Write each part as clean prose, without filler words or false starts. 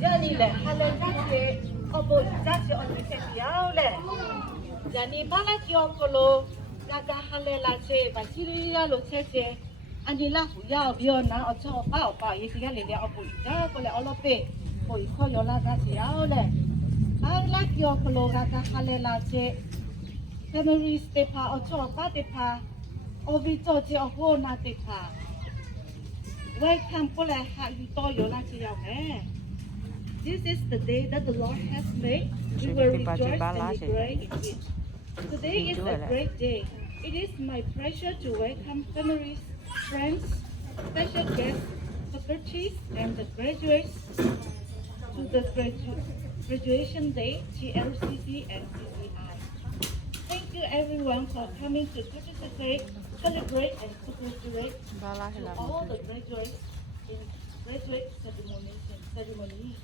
Yani le halen jace obo jace on the kepiao le. Yani bala kiokolo gaga halela che basiria lo cheche anila ya bio na ocho pa yesiga le obo ja ko le olope ko iko yo la jace ao le. Ala kiokolo gaga halela che memories te pa ocho pa te pa obi to che oho na te pa. Welcome pole ha you to yo la che yao me. This is the day that the Lord has made. We will rejoice and be glad in it. Today is a great day. It is my pleasure to welcome families, friends, special guests, faculties, and the graduates to the graduation day, GLCC and CCI. Thank you everyone for coming to participate, celebrate, and congratulate to all the graduates in graduate ceremony.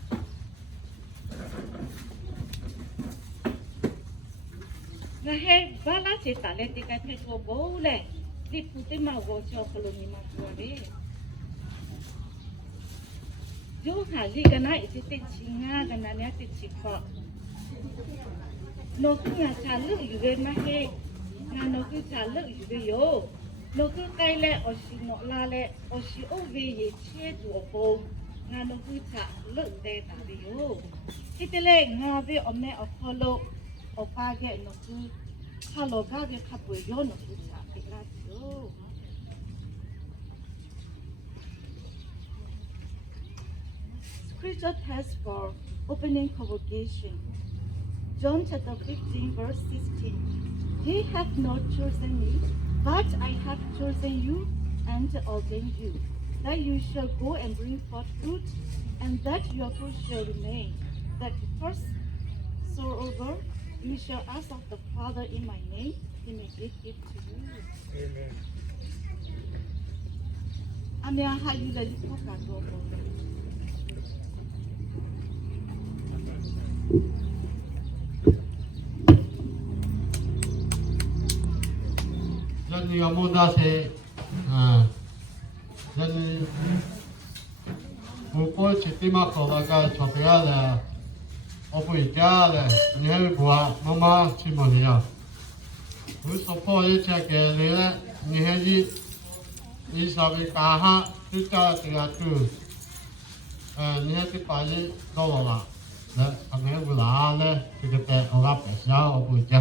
Nga he bala che tale te kai pe ko bo le li pute ma wo cho koloni ma ko re jo ha li kana ite te chinga kana ne te chiko no ku nga cha lu yu ge ma he nga no ku cha lu yu ge yo no ku kai le o shi no la le o shi o ve ye che tu o bo nga no ku cha lu de ta bi yo ite le nga ve o me o kolo Opage no ku haloga ge kapwe yo no ku sa yo. Scripture text for opening convocation. John chapter 15 verse 16. Ye have not chosen me, but I have chosen you and ordained you, that you shall go and bring forth fruit, and that your fruit shall remain, that whatsoever you shall ask of the Father in my name, he may give it to you. Amen. Amen. How you let it go? Jadi kamu dah se, jadi buku citi mak kalau kan coba ada. Opo ika le, ni hai bua mama chimonia. Ui sopo ye chake le le, ni hai ni sabi kaha kita tiga tu. Ni hai ti pagi dolo la. Le, kami gula le, kita te orang pesa opo ika.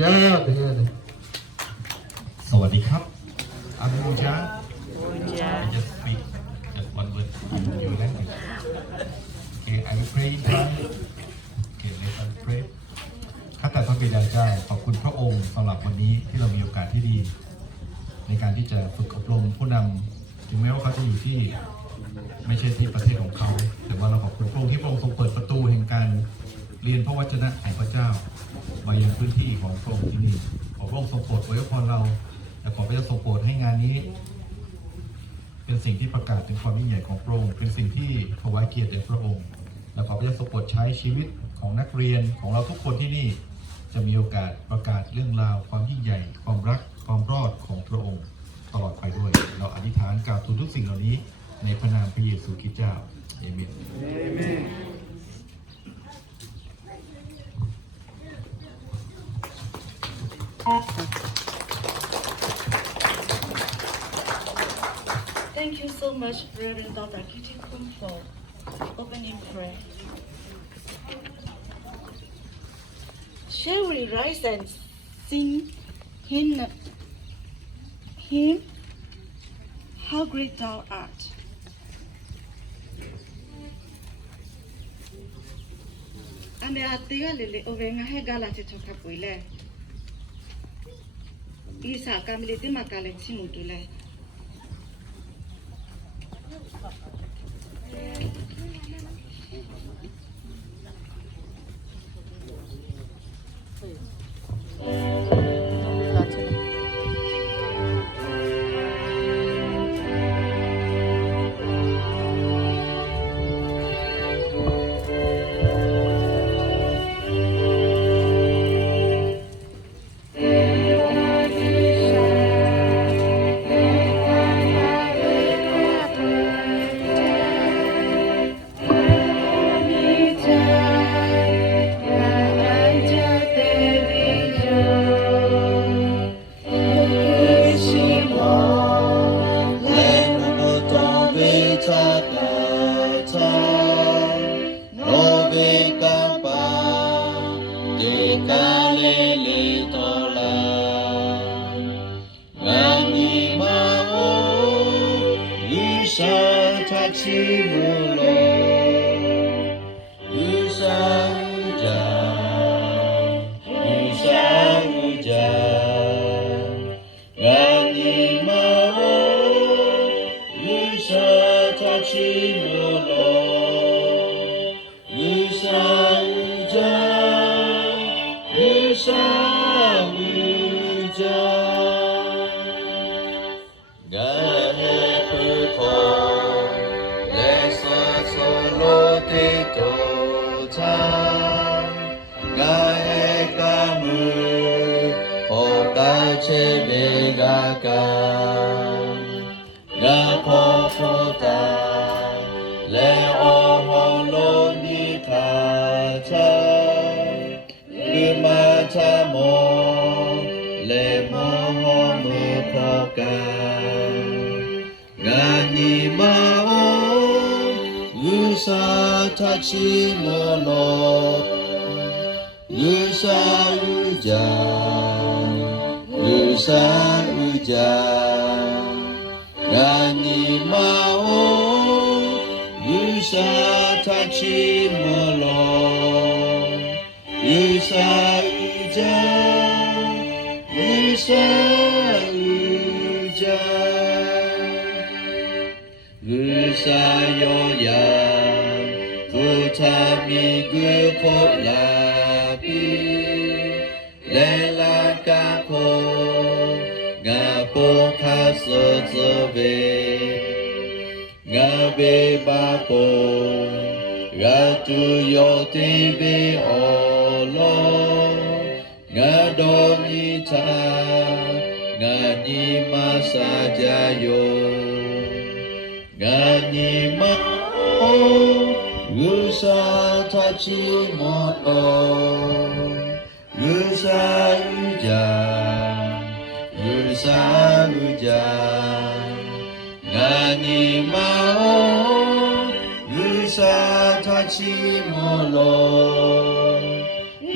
จ้าเดี๋ยว สวัสดีครับอาบูจา I just speak just one word in your language okay I will pray in Thai okay let us pray ข้าแต่พระบิดาเจ้าขอบคุณพระองค์สำหรับวันนี้ที่เรามีโอกาสที่ดี ในการที่จะฝึกอบรมผู้นำถึงแม้ว่าเขาจะอยู่ที่ไม่ใช่ที่ประเทศของเขา แต่ว่าเราขอบคุณพระองค์ที่พระองค์ทรงเปิดประตูแห่งการเรียนพระวจนะแห่งพระเจ้ามายังพื้นที่ของพระองค์ที่นี่ขอพระองค์ทรงโปรดอวยพรเราและขอพระเจ้าทรงโปรดให้งานนี้ เป็นสิ่งที่ประกาศถึงความยิ่งใหญ่ของพระองค์เป็นสิ่งที่ถวายเกียรติแด่พระองค์และขอพระเจ้าทรงโปรดใช้ชีวิตของนักเรียนของเราทุกคนที่นี่จะมีโอกาสประกาศเรื่องราวความยิ่งใหญ่ความรักความรอดของพระองค์ตลอดไปด้วยเราอธิษฐานกล่าวทูลทุกสิ่งเหล่านี้ในพระนามพระเยซูคริสต์เจ้าเอเมน Thank you so much, Reverend Dr. Kitty Kun, for opening prayer. Shall we rise and sing hymn, How Great Thou Art? Ane atiga lele ovenga he gala te toka puile. Isa kamile te makale simutule.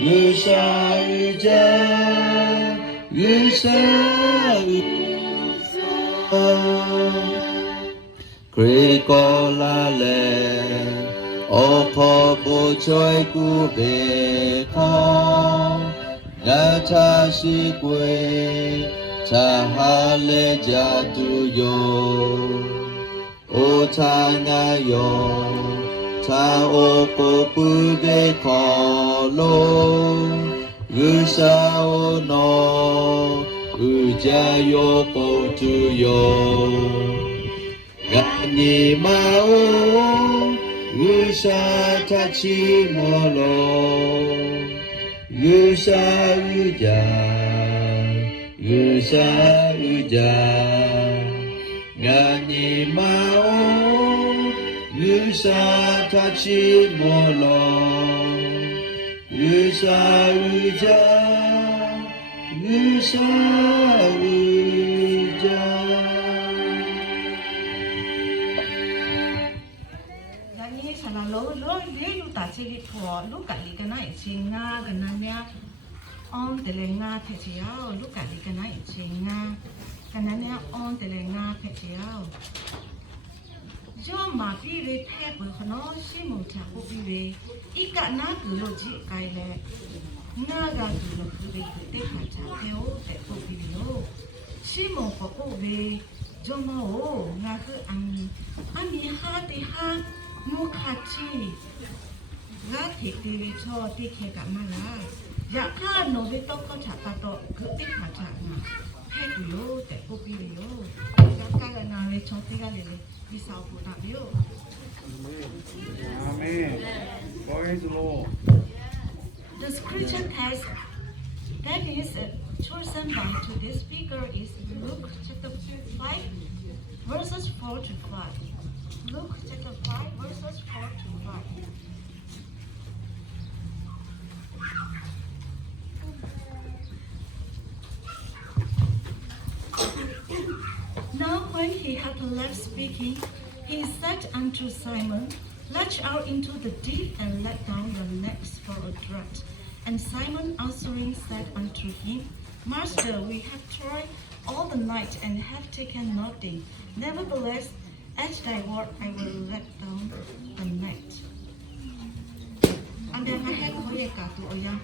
Usa 日下Kri ko la le o ko bu choi ku be ko na cha shi kwe cha ha le ja tu yo o cha na yo cha o ko bu be ko lo yu sa o no yu ja yo ko tu yo Gani mao Yusa tachi molo Yusa uja Yusa uja Gani mao Yusa tachi molo Yusa uja Yusa uja Gani sana lo le lu ta chi li pho lu ka li kana e chi nga kana nya on de le nga phe chi yao lu ka li kana e chi nga kana nya on de le nga phe chi yao jo ma pi re phe bu khono shi mu tha ko pi re I ka na ku lo ji kai le nga ga ku lo ku re te kha cha phe o te ko pi lo shi mu ko ko be jo mo o nga ku ani ha te ha Mukhachi Gati TV cho tike ka mala ya ka no de to ko cha ta to ku ti kha cha na he ku yo te ko pi yo ya ka ga na le cho ti ga le bi sa pu ta yo Amen. Praise the Lord. The scripture text that is chosen by today's speaker is Luke chapter 5 verses 4 to 5. Luke chapter 5 verses 4 to 5. Now when he had left speaking, he said unto Simon, Launch out into the deep and let down your nets for a draught. And Simon answering said unto him, Master, we have tried all the night and have taken nothing. Nevertheless, at thy word I will let down the net. And then I have to go to a young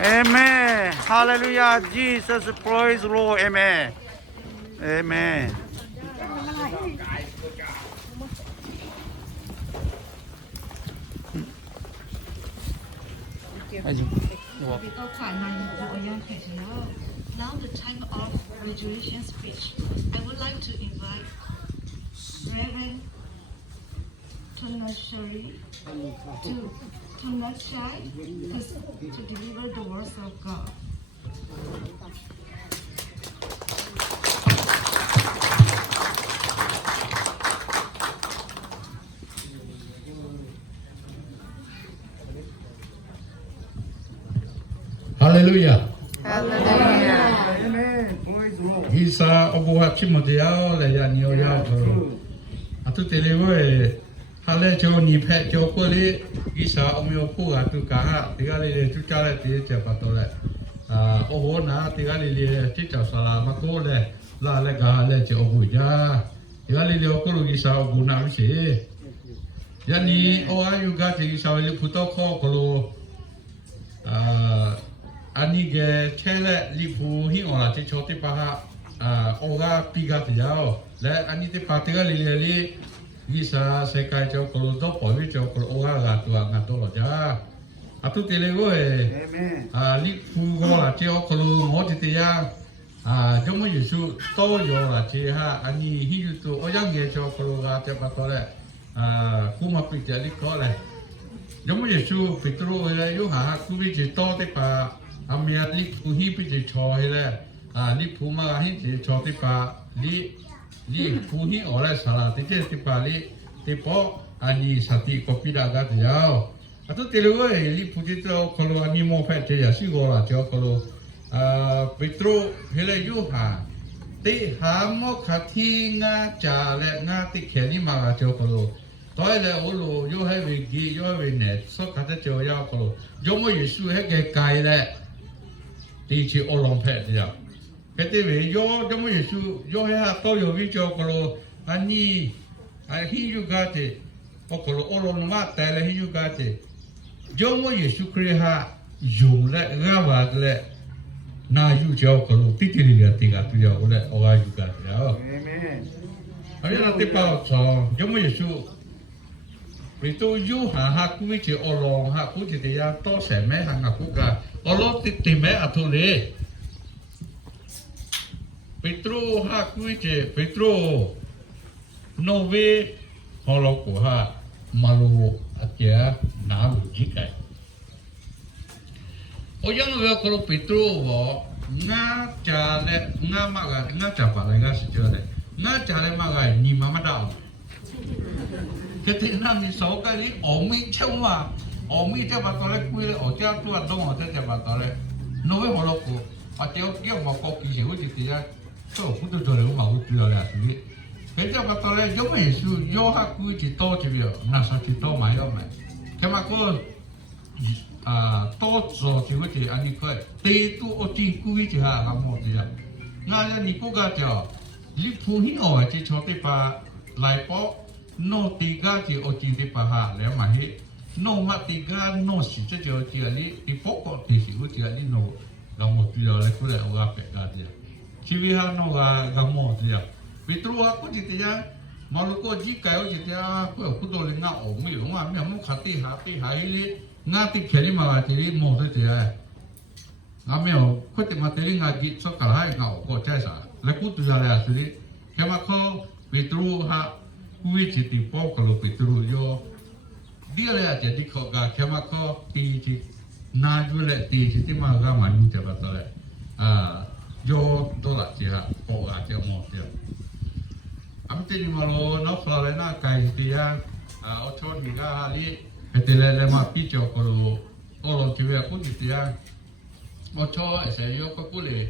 Amen. Hallelujah. Jesus, praise the Lord. Amen. Amen. Now the time of graduation speech. I would like to invite Reverend Tonashari to to not shy to deliver the words of God. Hallelujah. Amen. Praise the Lord. Isa obuha Timoteo le ya nio ya ko. Atu telewe hale jo ni phe jo ko le isa omyo pu atu ka ha tiga le tu cha le ti che pa to le. Oho na tiga le ti cha sala ma ko le la le ga le che obu ja. Tiga le ko lu isa obu na lu se. Ya ni o ayu ga ti isa le pu to ko ko lo ani ge chele li pu hi ora che chote pa ha oga piga te yao le ani te patega li li gisa se kai cho ko do po vi cho ko oga ga tu nga to lo ja atu te le go Amen. li pu go la che o ko mo te ya jo mo yesu to yo la che ha ani hi yu tu o yang ge cho ko ga te pa to le ku ma pi te li ko le jo mo yesu petro le yo ha ku vi che to te pa amia li pu hi pi che cho he le li pu ma hi che cho te pa li pu hi o le sala te che te pa li te po ani sati ko pi da ga te yao atu te lo li pu che to ko lo ani mo phe che ya si go la cho ko lo petro he le yo ha te ha mo kha thi nga cha le nga te khe ni ma ga cho ko lo toi le o lo yo he we gi yo we ne so kha te cho ya ko lo yo mo yesu he ge kai le ti chi o long phe te ya ke te we yo mo yesu yo he ha to yo vi cho ko lo ani hi yu ga te o ko lo o lo ma te le hi yu ga te yo mo yesu kri ha yu le ga wa le na yu cho ko lo ti ti le ti ga tu yo le o ga yu ga te ya Amen. Ayo na te pa so yo mo yesu vì tôi du hạ quý chị ô long hạ quý chị thì ya to sẽ mấy hàng ngọc quốc cả ô lô tìm mấy à thôi đi Petro hạ quý chị Petro nove họ lo của hạ malu aja na lu gì cái ô yang về kalau Petro họ nga cha le nga mà cái nga cha phải là nga sẽ chơi đấy nga cha le mà cái ni mà đào cái thế nào thì số cái gì ổn mi chung mà ổn mi cho bà tôi lấy quy lấy ở cha tôi ăn đông ở đây cho bà tôi lấy nói với họ lộc của ở chỗ kia mà có kỳ hiệu gì thì ra tôi cũng tôi rồi mà cũng chưa là gì cái cho bà tôi lấy giống như sự do hát quy chỉ to chỉ biểu là sao chỉ to mãi đâu mày cái mà có to rồi thì cái gì anh đi coi tê tu ở trên quy chỉ hà làm một gì à ngay là đi cố gắng cho lý phu hin ở chỉ cho tới bà lại bỏ no tiga chỉ ở trên cái paha lẽ mà hết no mà tiga no chỉ cho chỉ là đi phố có thì chỉ có chỉ là đi no làm một điều là cũng là ở gặp cái gì chỉ vì ha no là gặp một gì à vì tôi có chỉ thế à mà lúc có chỉ cái chỉ thế à cũng tôi lên ngã ở mấy lúc mà mình không khát thì hái đi ngã thì khi đi mà thì đi một thế à ngã mình có thể mà thì ngã chỉ cho cả hai ngã có trái sao lại cũng tôi là xử lý khi mà có vì tôi ha quý chỉ tìm bao cái lục tự do đi lại chỉ đi khó gà khi mà có thì chỉ na du lại thì chỉ mà gà mà như thế vậy thôi do đó là chỉ là khó gà chỉ một thôi anh chị mà nó phải là na cái thì ở chỗ này gà đi cái thì là mà bị cho cái lục ở lồng chỉ về cũng thì ở chỗ sẽ có cái cú lệ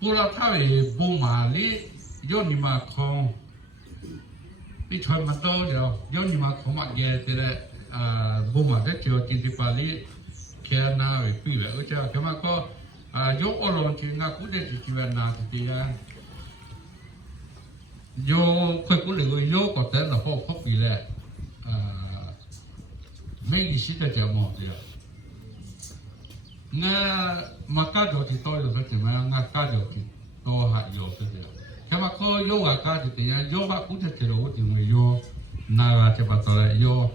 cú là thay vì bông mà đi do ni mà không đi chơi mà đâu rồi do ni mà không mặc gì thì là bố mà rất nhiều chuyện thì phải đi kia na về quy về chứ cái mà có do ở lòng thì ngã cũng để chỉ về na thì là do khơi cũng được do có thể là họ không bị là mấy cái sự để một điều ngã mà cá đồ thì tôi được cái mà ngã cá đồ thì tôi hại đồ cái điều cái mà có yoga cả thì yoga cũng sẽ chơi đâu thì người yo na cho bạn tôi yo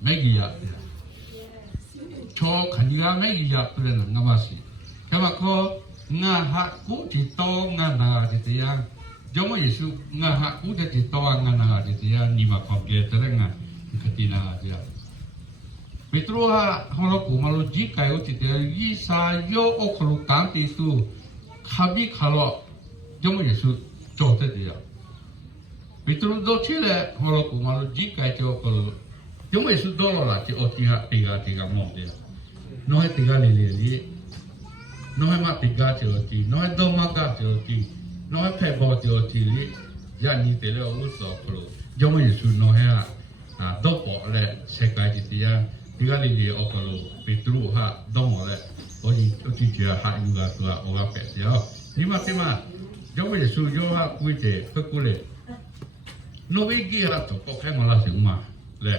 mấy cái cho khán giả mấy cái tôi là ngắm mà gì cái mà có ngã hạ cũng chỉ to ngã na thì giống như Giêsu ngã hạ cũng chỉ to ngã na thì ni mà còn kia tới ngã 可地那这样。比如哈，好了，古马路几改有几点，一啥有我可能当地都卡比卡了，要么也是做这样。比如到起来，好了，古马路几改就可能，要么也是到了啦，就我地个忙的，侬还地个里，侬还嘛地个就地，侬还多嘛个就地，侬还配包就地里，呀你得了无所可能，要么也是侬还啊多包嘞，世界就这样。ဒီကနေ့ဒီအော်ကလိုပီထရူဟာဒေါမောလေဟိုဒီအတီချာဟာယူကတူအော်ကပဲရောဒီမှာဒီမှာယောမေဆူယောဟာကွေးတဲ့ဖကူလေနိုဝေဂီဟာတော့ကောက်ခဲမလားစီဦးမလေ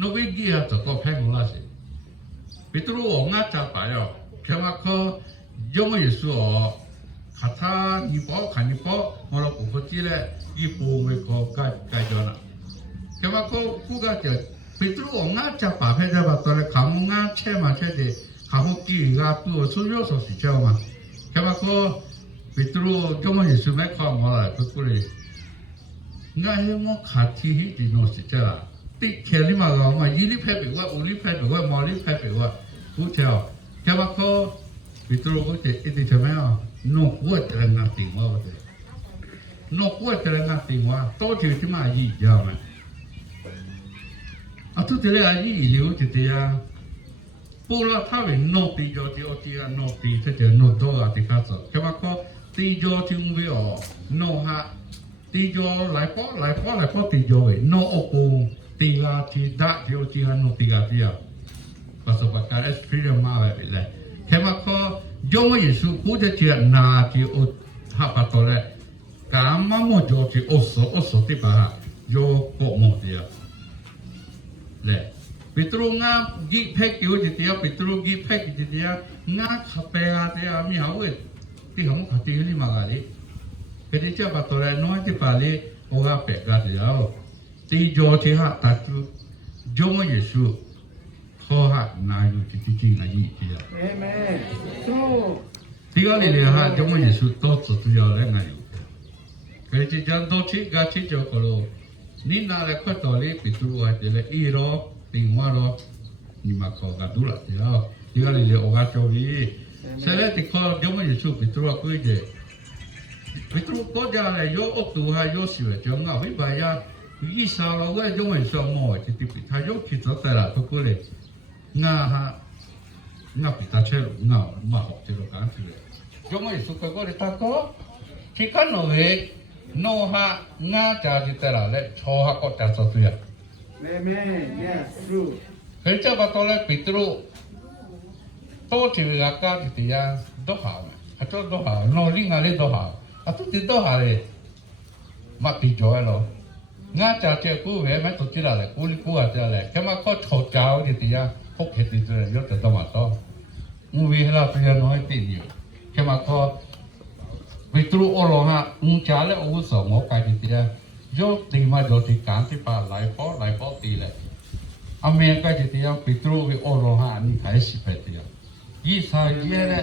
နိုဝေဂီဟာတော့ကောက်ခဲမလားစီပီထရူငါချပါရောခဲမခေါ်ယောမေဆူခါသာဒီပေါ်ခါနီပေါ်မလို့ကိုကြည့်လေဒီပူဝေကောကကြကြောနာခဲမခေါ်ကူကတဲ့比如我家把拍着吧，到了看我家车嘛车的，看我几个多出肉说是这嘛，干嘛个？比如怎么也是没看我了，不过嘞，我还我看天气的孬是这啦，对天里嘛个嘛，一里拍别个，五里拍别个，毛里拍别个，不条，干嘛个？比如我这一点什么呀？弄我这人家电话不对，弄我这人家电话，多久就嘛一样嘛。啊，都这里啊，一流就这样。不了，他们弄地就这样弄地，这就弄多啊，这个子。干嘛讲地就就没有弄哈，地就来包地就会弄欧布地啊，地大就这样弄地啊这样。ประสบการณ์ experience มาแบบนี้แค่มาก็ย่อมยิ่งสุขุจะเจอนาที่อุหับตัวเลยการมาโมโจที่อุศที่ป่ะโยกโมเดียเลยปิตรุงากิเพกอยู่ที่เดียวปิตรุกิเพกที่เดียวงาขับไปอาเดียมีหาวิที่เขาขัดที่นี่มากันเลยก็ที่เจ้าป่ะตัวเลยน้อยที่ป่ะเลยโอ้กาเปกกันเดียวที่โจที่หับตัดจุย่อมยิ่งสุခေါ်ဟာနာယူတည်တည်ငါကြီးပြရ Amen. So, ဒီကလေးလေးဟာကျမယေရှုတော်သူတော်လည်းငါယူခဲချစ်ကြတော့ချစ်ကချစ်ကြောကလို့နိနာလည်းခွတ်တော်လေးပိသူဝါတယ်လေအီရောတင်ဝါရောဒီမှာခေါ်ကဒူလာတရားဒီကလေးလေးဩဃာကျော်ပြီးဆယ်လက်တခေါ်ကျမယေရှုပိသူဝါကိုကြည့်ပိသူကိုကြလည်းရောအတူဟာရောစီရကျောင်းကဝိပါယဤစားလောကကျမယေရှုမောတည်တည်ထားရောခိတော့တယ်လားကိုလေငါပိတာချေငါမဟုတ်တယ်လို့ကန်တယ်ကျမယေရှုကကိုရတာကိုခိကနိုဝေနိုဟာငါကြာကြတဲ့လာလေချောဟာကိုတတ်ဆိုရ Amen. Yes, true. ခေချဘတော်လေပိတရုတော့ချေကကားတီယာတော့ဟာအတော့တော့ဟာနော်လင်းငါလေးတော့ဟာအတူတီတော့ဟာလေမပီကျော်လောငါကြာတဲ့ကိုပဲမတော်ကြလာလေကိုကိုကကြာလေကမခေါ်ချောကြောက်တီယာဟုတ်ခဲ့တယ်ရောတော့မှာတော့ငွေဟလာပြန်တော့တည်နေကမခေါ်ဝိတရုအလောဟာဦးချာလေဦးဆောင်မောကတီယာရောဒီမှာတော့ဒီကန်တိပါလိုက်ပေါ်တီလေအမေကတီယာဝိတရုဝိအလောဟာနိခိုင်စီပဲတီယာဤစာရဲလေ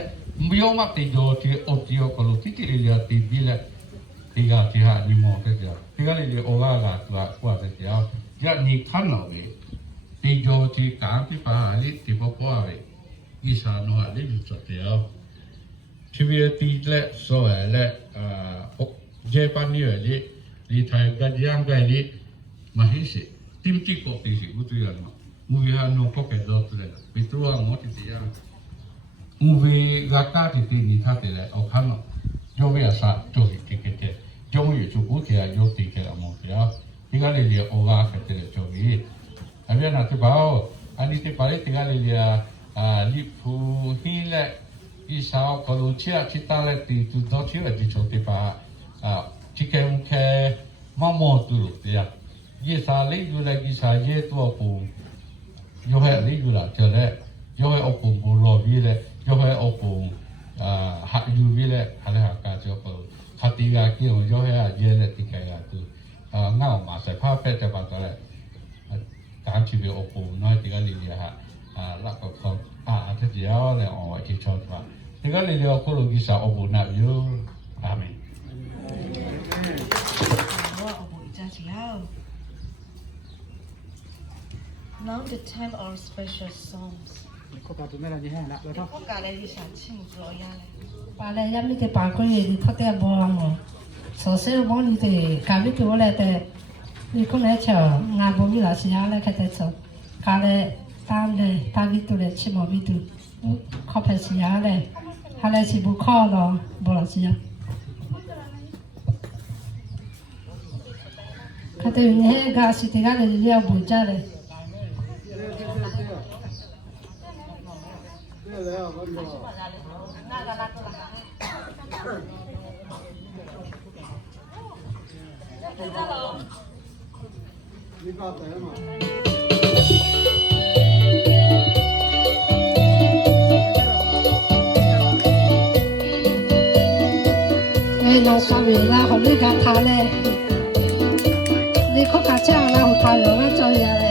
မြို့မှာတီတော့တီအော်တီယိုကလိုတီတီလျာတီဘီလေဒီကတီဟာဒီမောတဲ့ကြာဒီကလေးလေဩဃာကသူကကွာတဲ့ကြာရနိခန်းတော့ပဲဒီကြောတီကံပြပါလေဒီဘောပွားပဲဤစာနောလေးယူချက်တယ်ချီဗီတီလက်ဆိုရလေဂျပန်နီရလေဒီထိုင်ကကြံကလေးမဟိစေတင်တိကိုတီစီဦးတူရနော်မူရနောပေါကတော့တယ်ပီတူအမောတီစီယာမူဗီဂါတာတီတီနီထားတယ်အောက်ခမ်းနော်ယောဝေအစားတိုတီတီကတဲ့ကျောင်းရချိုကိုခေအယောတီကေအမောပြာဒီကလေးလေဩဃာခက်တဲ့ကျော်ကြီးအပြန်နာတဘောအနိတိပါလေဒီကလေးလေလိဖူဟီလက်ဤsaoကလူချာချစ်တာလက်တီသူတော့ချီဒီချိုတေပါချီကံခဲမမောတူလို့တရားရေစာလေးယူလိုက်ဒီစာရဲတော့ပူယောဟဲလေးယူလာကျလဲယောဟဲအပူဘူလောပြီးလဲယောဟဲအပူဟာယူပြီးလဲဟာလဲဟာကကြောပခတိကကြီးယောဟဲရဲလက်တိကရသူငါ့မှာစဖားဖက်တဲ့ပါတော့လဲการชีวิตอบอุ่นน้อยที่ก็เรียนฮะแล้วก็เขาอาทิตย์เดียวเลยอ๋อที่ชอบว่าที่ก็เรียนก็รู้กิจอบอุ่นนะอยู่อาเมน ว่าอบอุ่นจ้าเชียว Now the time of special songs. ก็ปาตัวไม่ได้ยี่ห้อละแล้วเท่า 我家里想庆祝呀嘞。 把来也没得八个月的，他在忙哦。说是忙里的，干不多来的，你可来瞧，俺不米那些伢来开在做，干来打来打比多来吃毛比多，考牌些伢来，还来是不考了，不那些伢。看到你个是这个的了不着嘞。 你搞对嘛？ 哎，那上面那好你看他嘞，你可看这样那好他了，我找人嘞。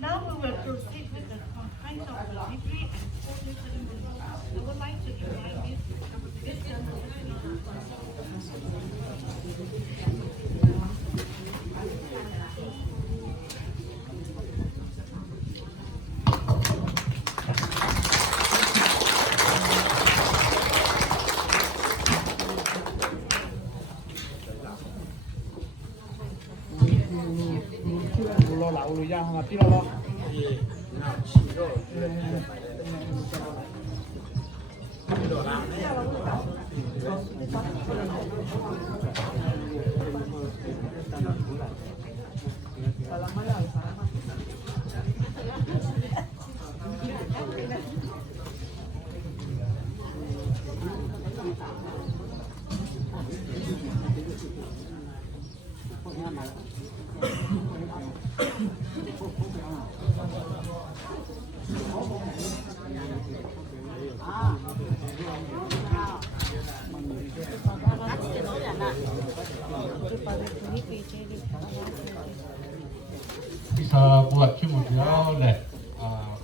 Now we will proceed with the conference of the victory and closing ceremony. I would like to invite this gentleman. lu lo lau lu ya mati lo lo Bisa buat cuma dia le,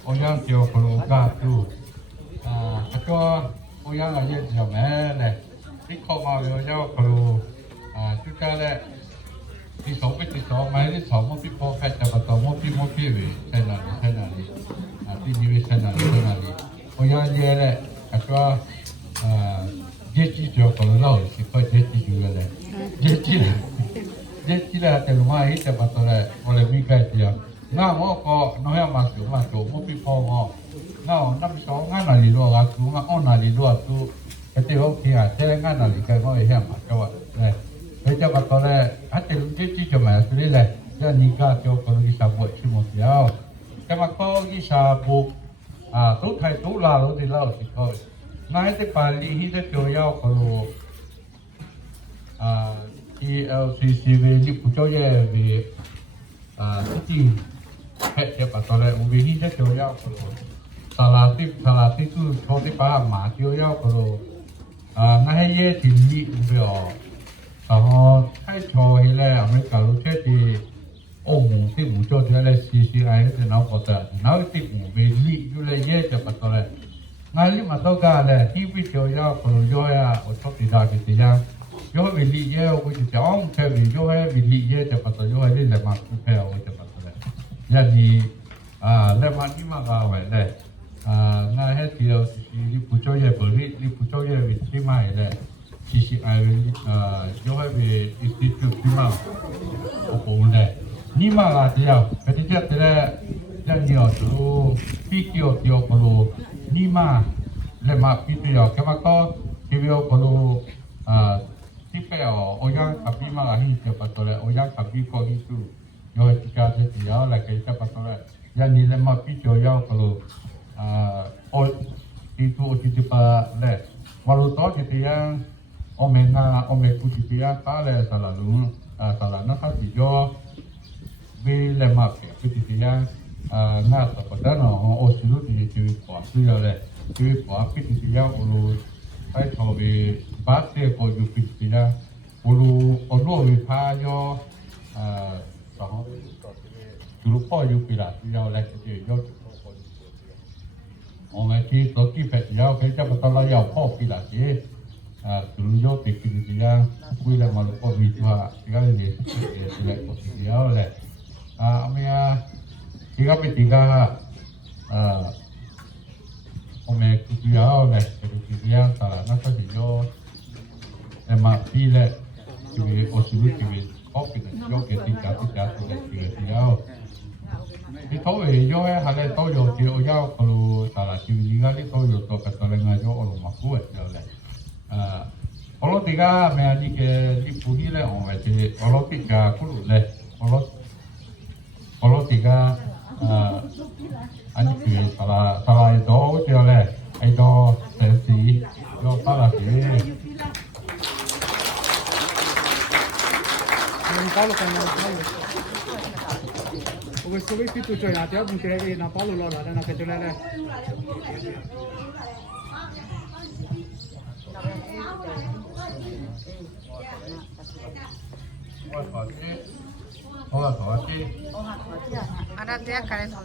orang dia kalau gatu, kalau orang aja dia mele, di kau mau dia kalau juga le, di sawah mai di sawah mungkin kau kata betul mungkin we, sana ni, di ni sana ni, orang dia le, kalau jadi dia kalau lau, siapa jadi juga le, jadi lah terima itu betul le, oleh mereka dia. Nga mo ko no ya masuk mo pi po mo nga na bi so nga na li lo ga tu nga on na li lo tu ke ho ki a te nga na li ka mo e ha ma ka wa le e ja ba to le a te lu ji jo ma su le ya ni ka jo ko li sa bo chi mo ya ka ma ko ki sa bo tu thai tu la lo di lo si ko nga te pa li hi te jo ya ko lo ELCCV li pu jo ye vi ti hệ bắt đầu là uống bia rất nhiều nhau rồi, salati tu cho đi ba mà nhiều nhau rồi, ngay hết thì đi bây giờ, họ thay cho hay là mấy cái lúc chết thì ông thì muốn cho thì là xí ai thì nó có thể nó thì muốn về đi như là hết thì bắt đầu là ngay lúc mà tôi cả là khi bây giờ nhau rồi rồi ở trong thì ra thì ra, rồi về đi hết rồi thì cháu theo về rồi về đi hết thì bắt đầu rồi đi làm mặt theo thì bắt đầu jadi lepas ni maka awak le, ngah het dia di pucuk je beri di pucuk je terima le, sisi air jauh be institut terima apa le, ni maka dia, ketika dia dia tu video dia kalau ni mah lemak video, kemako video kalau tipe orang kami mah ni cepat le, orang kami kau itu yo jika dia lah kita pasal yang ni lemah pijo yo kalau itu tiba le walau tahu dia omega dia kale selalu salah nak pijo be lemah pijo dia nak pada no silu di ciwi kuah dia le ciwi kuah pijo dia ulu saya tahu be bahasa ko ju pijo dia ulu ulu vipayo dulu kau juga tidak, dia oleh kerja, dia juga. Orang itu toki pet dia, kerja betul lah dia kau tidak je. Dulu dia pikir dia, boleh malu kau minta, tiga ni, tiga posisi dia oleh. Amia tiga, orang dia oleh kerja dia, salah nak dia, emak pilih, kiri posisi kiri. Kopi dan juga tiga dia. Di tahu yo hal tahu yo dia kalau salah cium ni tahu yo tu kata lengan yo orang mahu le. Kalau tiga meani ke di puhi le orang macam kalau tiga kulu le kalau tiga ani ke salah itu dia le itu sesi yo salah dia. Paulo kan Oke, itu coy, nanti aku mungkin na Paulo lo ada na kecil le. Ada dia kare thol.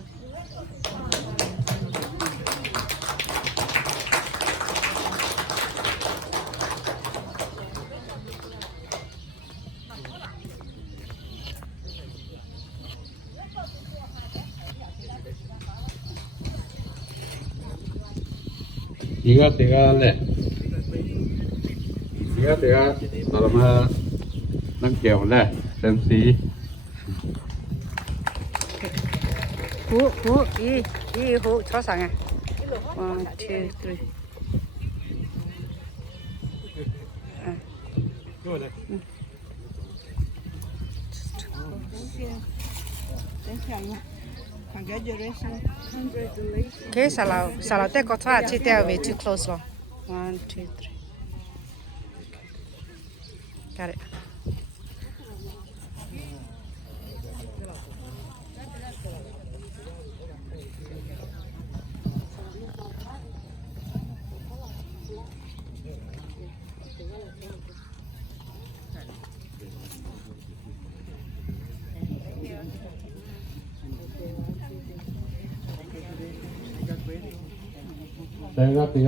Tiga le, tiga dalam nang kiau le, sensi, Hú, ý hú cho sang à. 1, 2, 3. Okay, salau te ko tha chi te way too close lo. 1, 2, 3. Got it. Đây là thì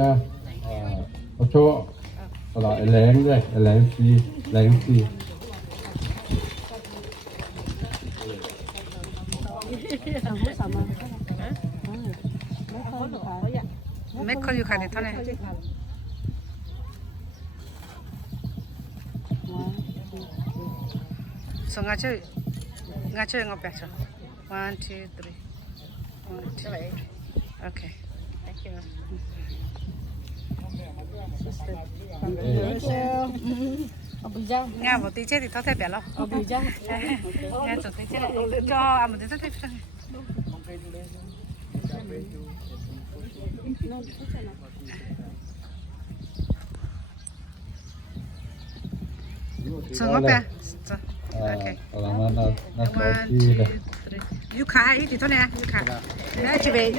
có chỗ là lén đây, lén xì. Mấy con yêu khai để thôi này. So ngã chơi ngọc bẹt cho. 1, 2, 3. 1, 2, 3. Okay. Thank you. Nghe một tí chết thì thôi thế bẻ lo. Nghe một tí chết cho ăn một tí chết thế. So ngọc bẹt. Okay. 1, 2, 3. You khai thì thôi nè, you khai. Nè chị về.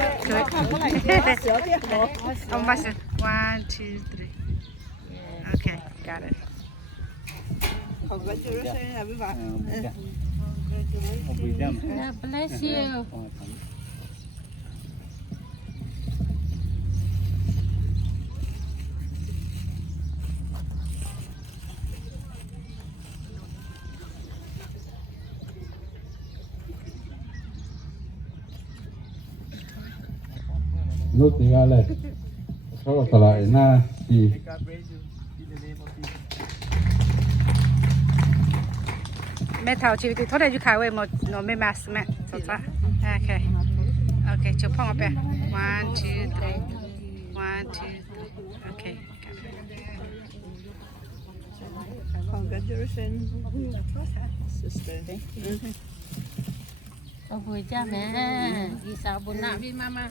Ông bắt 1, 2, 3. Okay, got it. Congratulations, everyone. God bless you. Lúc thì ra đây, số là lại na thì Mẹ thảo chị thì thôi để you khai về một nó mẹ mask mẹ. Okay. Okay, chụp phong up here. 1, 2, 3. 1, 2, 3. Okay. Congratulations, sister. Có vui cha mẹ. Đi sao buồn nào đi mama.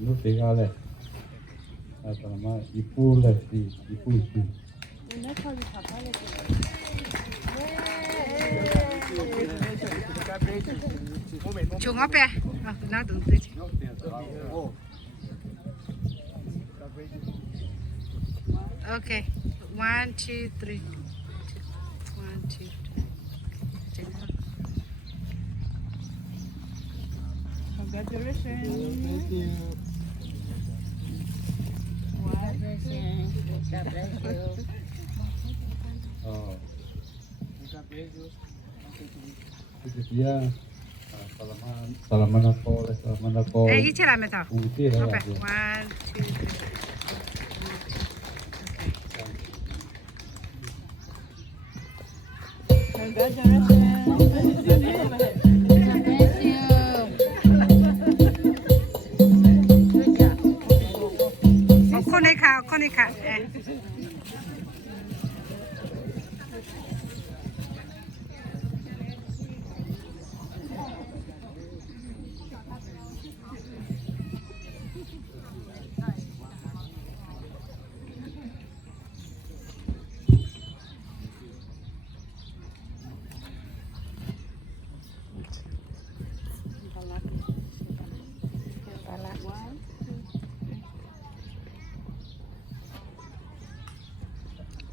lúc thì ra đây, mà ipu đây thì ipu. Chung up here. Nó đừng tới. Okay. 1, 2, 3. 1, 2, 3. Congratulations. Dia salaman ako. Eh, ichi la meta. Uti lah. Okay. 1, 2, 3. Konika.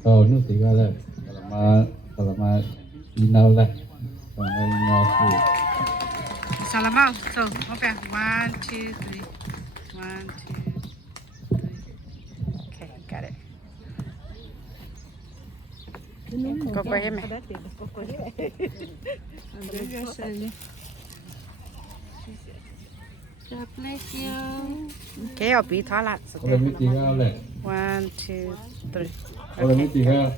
Nước thì ra đây, selama final lah, sampai nyapu. Salamau. So, okay. 1, 2, 3. 1, 2, 3. Okay, got it. Go for him. Congratulations. God bless you. 给我比他了。 Ora mi tiga le. 1, 2, 3. Ora mi Okay. tiga.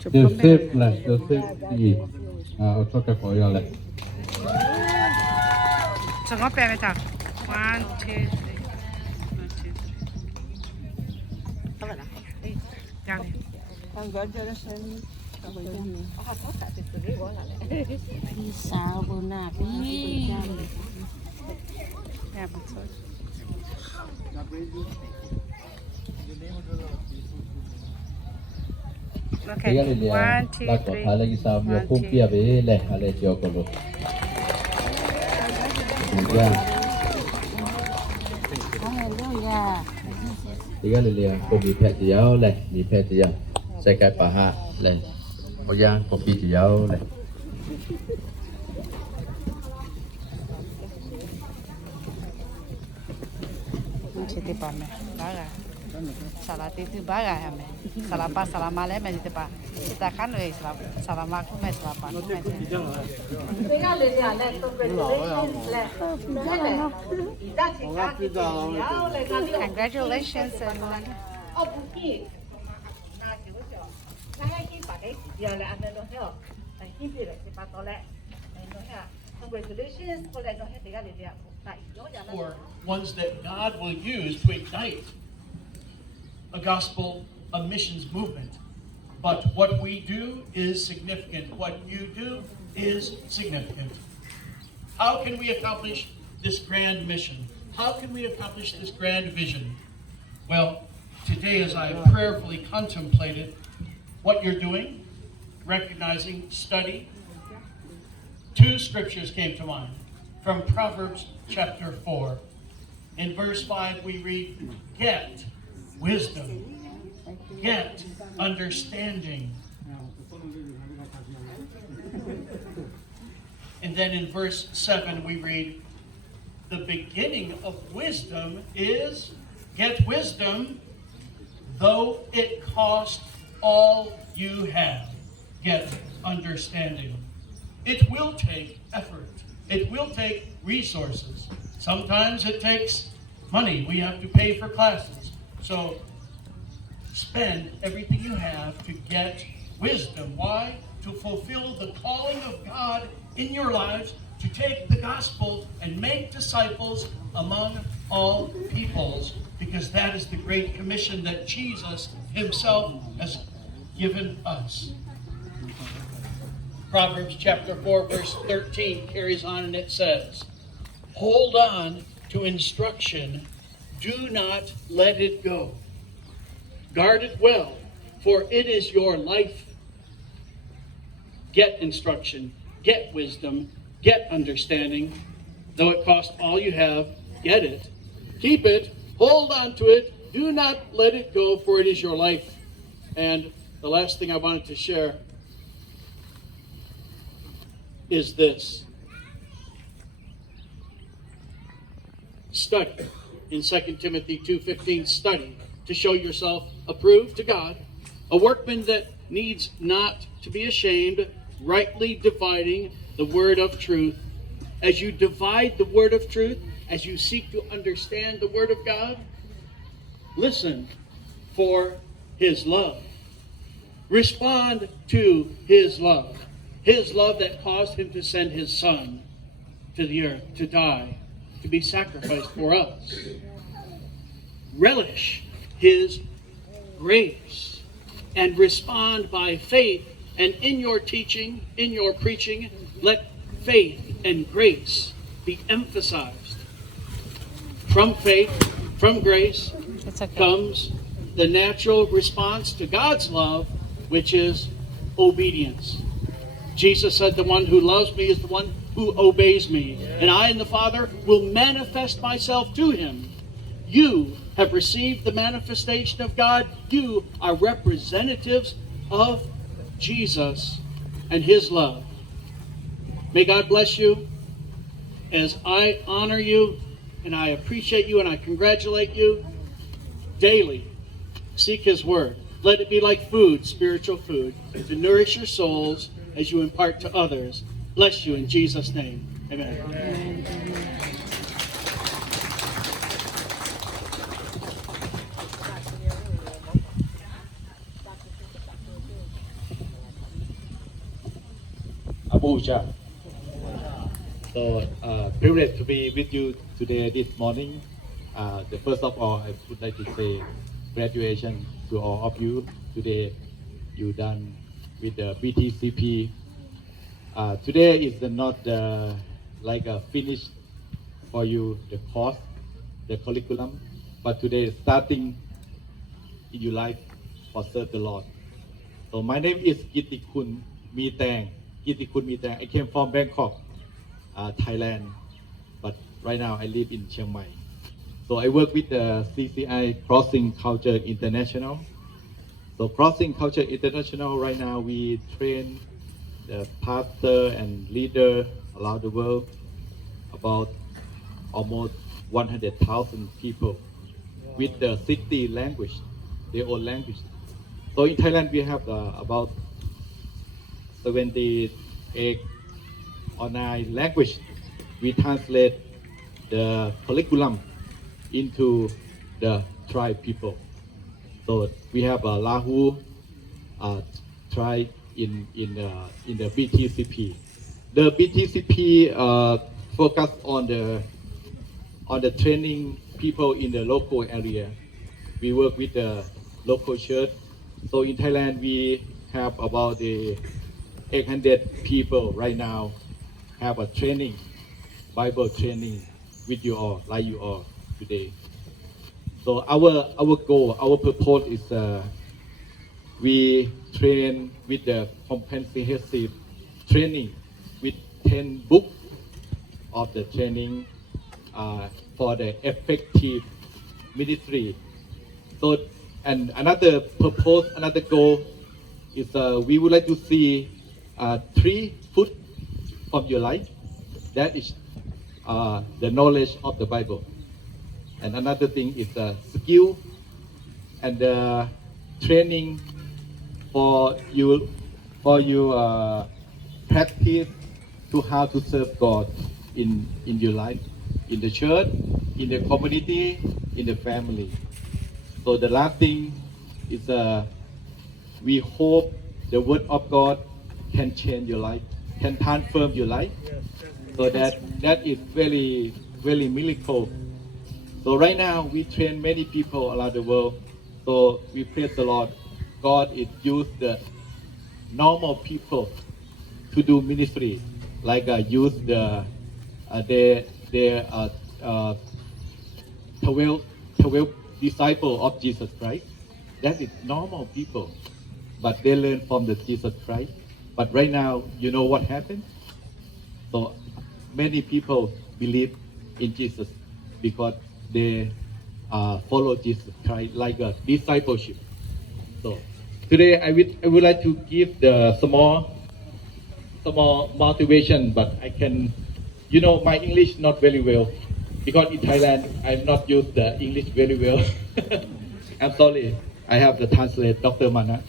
Chụp Joseph le. Joseph gì? Ở cho cái phổi le. Chụp ngó bè mẹ thảo. 1, 2, 3. 1, 2, 3. Giao đi. Congratulations. Sao bữa nào đi? Yeah, but so. Okay. 1, 2, 3. လာကစားမျိုးပုံပြပဲလေဟာလေကြောကလို့ကြာ Hallelujah. ဒီကလေးလေးပုံပြဖက်တရားလေဒီဖက်တရားစက်ကပ်ပါဟာလေဟိုရန်ပုံပြတရားလေ C'était pas mal. Baga. Salah itu baga ya me. Salah pas salah malam me itu pas. Kita kan we salah maku me salah pas. ဒီကလေးကလည်း congratulations လက်ဒီသားချင်ကရောက်လေကလေး Congratulations everyone. 哦不必，那就是那还去把这要来安排东西哦，那去别了去把到来，那东西啊，congratulations，过来东西这个里边，那有点那。 or ones that God will use to ignite a gospel, a missions movement. But what we do is significant. What you do is significant. How can we accomplish this grand mission? How can we accomplish this grand vision? Well, today as I prayerfully contemplated what you're doing, recognizing, study, 2 scriptures came to mind from Proverbs chapter 4. In verse 5 we read, get wisdom, get understanding. And then in verse 7 we read, the beginning of wisdom is get wisdom, though it cost all you have. Get understanding. It will take effort. It will take resources. Sometimes it takes money. We have to pay for classes. So spend everything you have to get wisdom. Why? To fulfill the calling of God in your lives, to take the gospel and make disciples among all peoples, because that is the great commission that Jesus himself has given us. Proverbs chapter 4 verse 13 carries on and it says, hold on to instruction, do not let it go. Guard it well, for it is your life. Get instruction, get wisdom, get understanding. Though it costs all you have, get it. Keep it, hold on to it, do not let it go, for it is your life. And the last thing I wanted to share is this. Study. In 2 Timothy 2:15, study to show yourself approved to God, a workman that needs not to be ashamed, rightly dividing the word of truth. As you divide the word of truth, as you seek to understand the word of God, listen for his love. Respond to his love. His love that caused him to send his son to the earth to die, to be sacrificed for us. Relish his grace and respond by faith. And in your teaching, in your preaching, let faith and grace be emphasized. From faith, from grace, It's okay. comes the natural response to God's love, which is obedience. Jesus said, the one who loves me is the one who obeys me, and I and the Father will manifest myself to him. You have received the manifestation of God. You are representatives of Jesus and his love. May God bless you as I honor you and I appreciate you and I congratulate you daily. Seek his word. Let it be like food, spiritual food, to nourish your souls as you impart to others. Bless you in Jesus' name. Amen. Abuja. So privileged to be with you today this morning. The first of all, I would like to say graduation to all of you. Today you done with the BTCP. Today is not like a finish for you the course, the curriculum, but today is starting in your life for serve the Lord. So my name is Gitikun Mitang. Gitikun Mitang. I came from Bangkok, Thailand, but right now I live in Chiang Mai. So I work with the CCI Crossing Culture International. So Crossing Culture International, right now we train the pastor and leader around the world, about almost 100,000 people with the 60 language, their own language. So in Thailand we have about 78 or 9 language. We translate the curriculum into the tribe people. So we have a Lahu tribe in the BTCP. The BTCP focus on the training people in the local area. We work with the local church. So in Thailand we have about 800 people right now have a training, Bible training with you all, like you all today. So our goal, our purpose is we train with the comprehensive training with 10 books of the training for the effective ministry. So, and another purpose, another goal is we would like to see 3 fruit of your life. That is the knowledge of the Bible. And another thing is skill and training for you practice to how to serve God in your life, in the church, in the community, in the family. So the last thing is we hope the word of God can change your life, can transform your life. So that is very, very miracle. So right now we train many people around the world. So we praise the Lord. God is used the normal people to do ministry, like use the 12 disciples of Jesus Christ. That is normal people, but they learn from the Jesus Christ. But right now, you know what happened? So many people believe in Jesus because they follow Jesus Christ like a discipleship. So today I would like to give the small motivation, but I can, my English not very well because in Thailand I'm not used the English very well. I'm sorry. I have to translate Dr. Mana.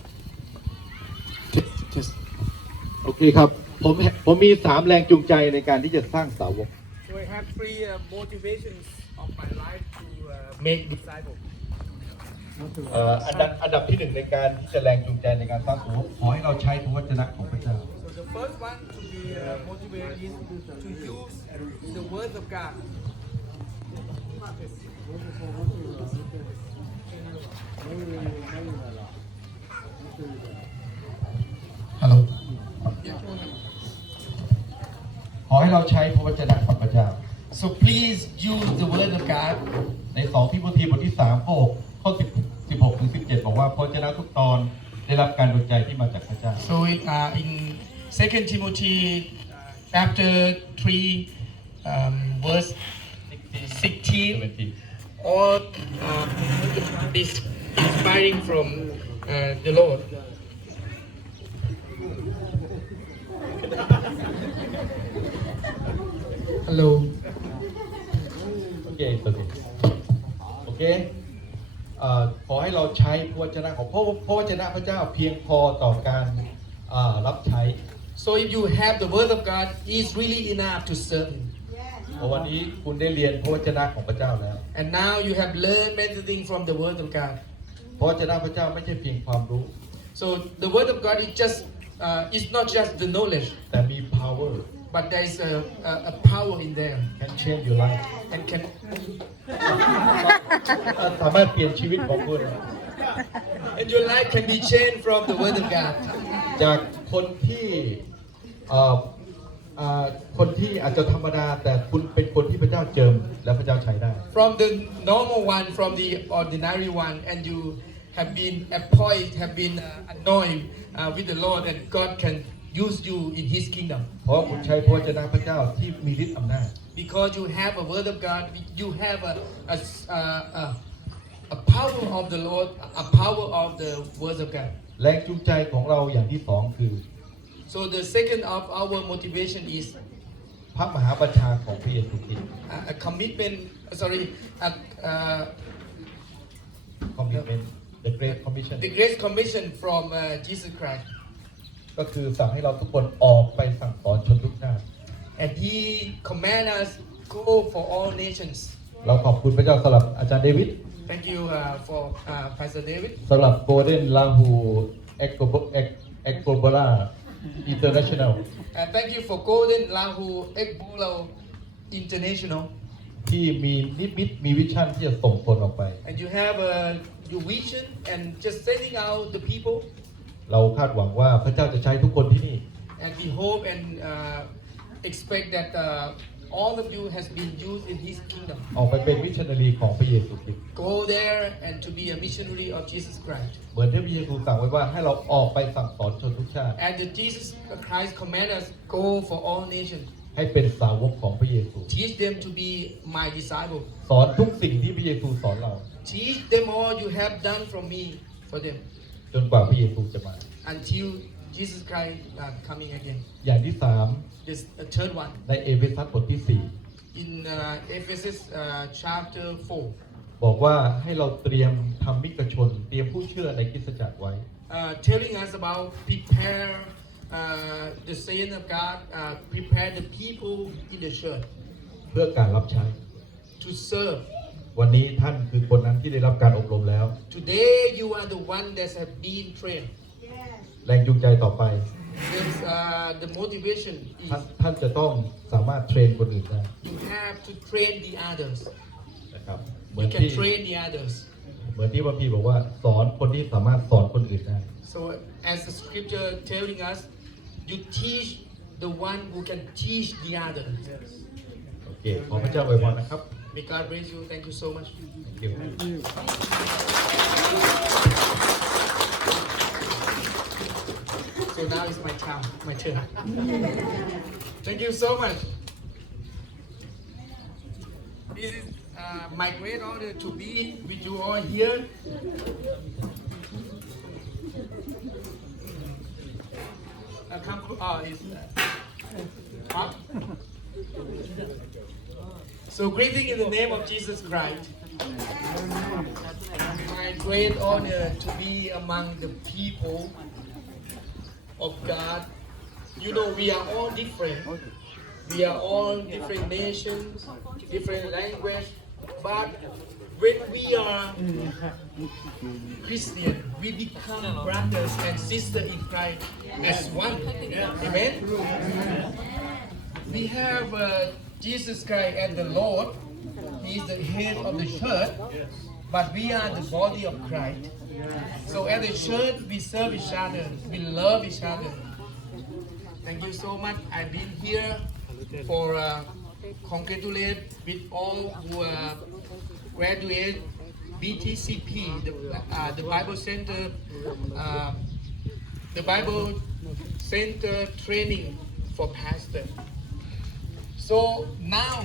โอเคครับผมมี3แรงจูงใจในการที่จะสร้างสาวก So I have 3 motivations of my life to make disciples. อันดับที่1ในการที่จะแรงจูงใจในการสร้างสาวกขอให้เราใช้พระวจนะของพระเจ้า So the first one to be motivated is to use the words of God. ฮัลโหลขอให้เราใช้พระวจนะของพระเจ้า So please use the word of God. ใน2ทิโมธีบทที่3ข้อ16ถึง17บอกว่าพระวจนะทุกตอนได้รับการดลใจที่มาจากพระเจ้า So in 2 Timothy chapter 3 verse 16 all is inspiring from the Lord. Hello. Okay, it's okay. Okay. ขอให้เราใช้พระวจนะของพระวจนะพระเจ้าเพียงพอต่อการรับใช้ So if you have the word of God, it's really enough to serve Him. วันนี้คุณได้เรียนพระวจนะของพระเจ้าแล้ว And now you have learned many things from the word of God. พระวจนะพระเจ้าไม่ใช่เพียงความรู้ So the word of God is just it's not just the knowledge, แต่มี power but there is a power in there can change your life and can สามารถเปลี่ยนชีวิตของคุณ and your life can be changed from the word of God. จากคนที่คนที่อาจจะธรรมดาแต่คุณเป็นคนที่พระเจ้าเจิมและพระเจ้าใช้ได้ From the normal one, from the ordinary one, and you have been appointed, have been anointed with the Lord, and God can use you in His kingdom. เพราะคุณใช้พระวจนะพระเจ้าที่มีฤทธิ์อำนาจ Because you have a word of God, you have a power of the Lord, a power of the words of God. แรงจูงใจของเราอย่างที่สองคือ So the second of our motivation is พระมหาบัญชาของพระเยซูคริสต์ a commitment. commitment the great commission The Great Commission from Jesus Christ, ก็คือสั่งให้เราทุกคนออกไปสั่งสอนชนทุกชาติ and He command us go for all nations. เราขอบคุณพระเจ้าสำหรับอาจารย์เดวิด Thank you for Pastor David. สำหรับโกลเด้นลาหูเอ็กโกบราอินเตอร์เนชั่นแนล Thank you for Golden Lahu Ekbulo International. ที่มีนิมิตมีวิชั่นที่จะส่งคนออกไป And you have your vision and just sending out the people. เราคาดหวังว่าพระเจ้าจะใช้ทุกคนที่นี่ And we hope and expect that all of you has been used in His kingdom. ออกไปเป็นมิชชันนารีของพระเยซูคริสต์ Go there and to be a missionary of Jesus Christ. เหมือนที่พระเยซูสั่งไว้ว่าให้เราออกไปสั่งสอนชนทุกชาติ And the Jesus Christ command us go for all nations. ให้เป็นสาวกของพระเยซู Teach them to be my disciple. สอนทุกสิ่งที่พระเยซูสอนเรา Teach them all you have done from me for them จนกว่าพระเยซูจะมา until Jesus Christ coming again. อย่างที่สาม This third one ในเอเฟซัสบทที่ in Ephesus chapter 4 บอกว่าให้เราเตรียมธรรมิกชนเตรียมผู้เชื่อในคริสตจักรไว้ 4, telling us about prepare the saint of God, prepare the people in the church เพื่อการรับใช้ to serve. วันนี้ท่านคือคนนั้นที่ได้รับการอบรมแล้ว Today you are the one that have been trained. แรงจูงใจต่อไป There's, the motivation is ท่านจะต้องสามารถเทรนคนอื่นได้ you have to train the others. นะครับเหมื You อน can ที่ train the others. เหมือนที่พระพีบอกว่าสอนคนที่สามารถสอนคนอื่นได้ So as the scripture telling us, you teach the one who can teach the other. โอเคขอพระเจ้าอวยพรนะครับ May God bless you. Thank you so much. Thank you. So now is my turn. Thank you so much. This is my great honor to be with you all here. So greeting in the name of Jesus Christ. My great honor to be among the people of God. You know, we are all different. We are all different nations, different language, but when we are Christian, we become brothers and sisters in Christ as one. Amen. We have Jesus Christ as the Lord. He is the head of the church, but we are the body of Christ. So as a church, we serve each other, we love each other. Thank you so much. I've been here for congratulate with all who graduate BTCP, the Bible Center, the Bible Center training for pastor. So now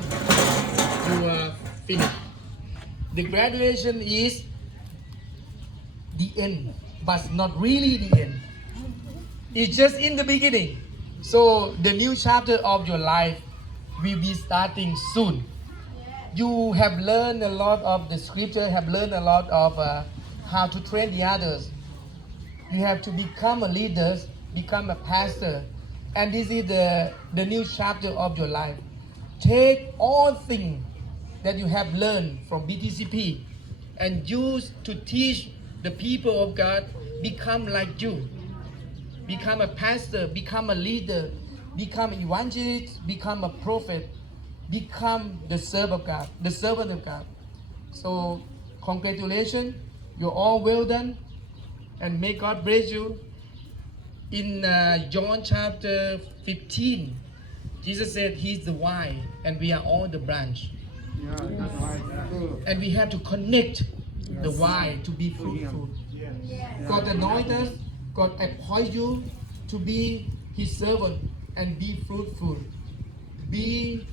you are finished. The graduation is the end, but not really the end. It's just in the beginning. So the new chapter of your life will be starting soon. You have learned a lot of the scripture, have learned a lot of how to train the others. You have to become a leader, become a pastor, and this is the new chapter of your life. Take all things that you have learned from BTCP and use to teach the people of God, become like you. Become a pastor, become a leader, become an evangelist, become a prophet, become the servant of God. So congratulations, you're all well done, and may God bless you. In John chapter 15, Jesus said he's the vine and we are all the branch. And we have to connect the vine to be fruitful. God anoint us, God appoint you to be his servant and be fruitful. Be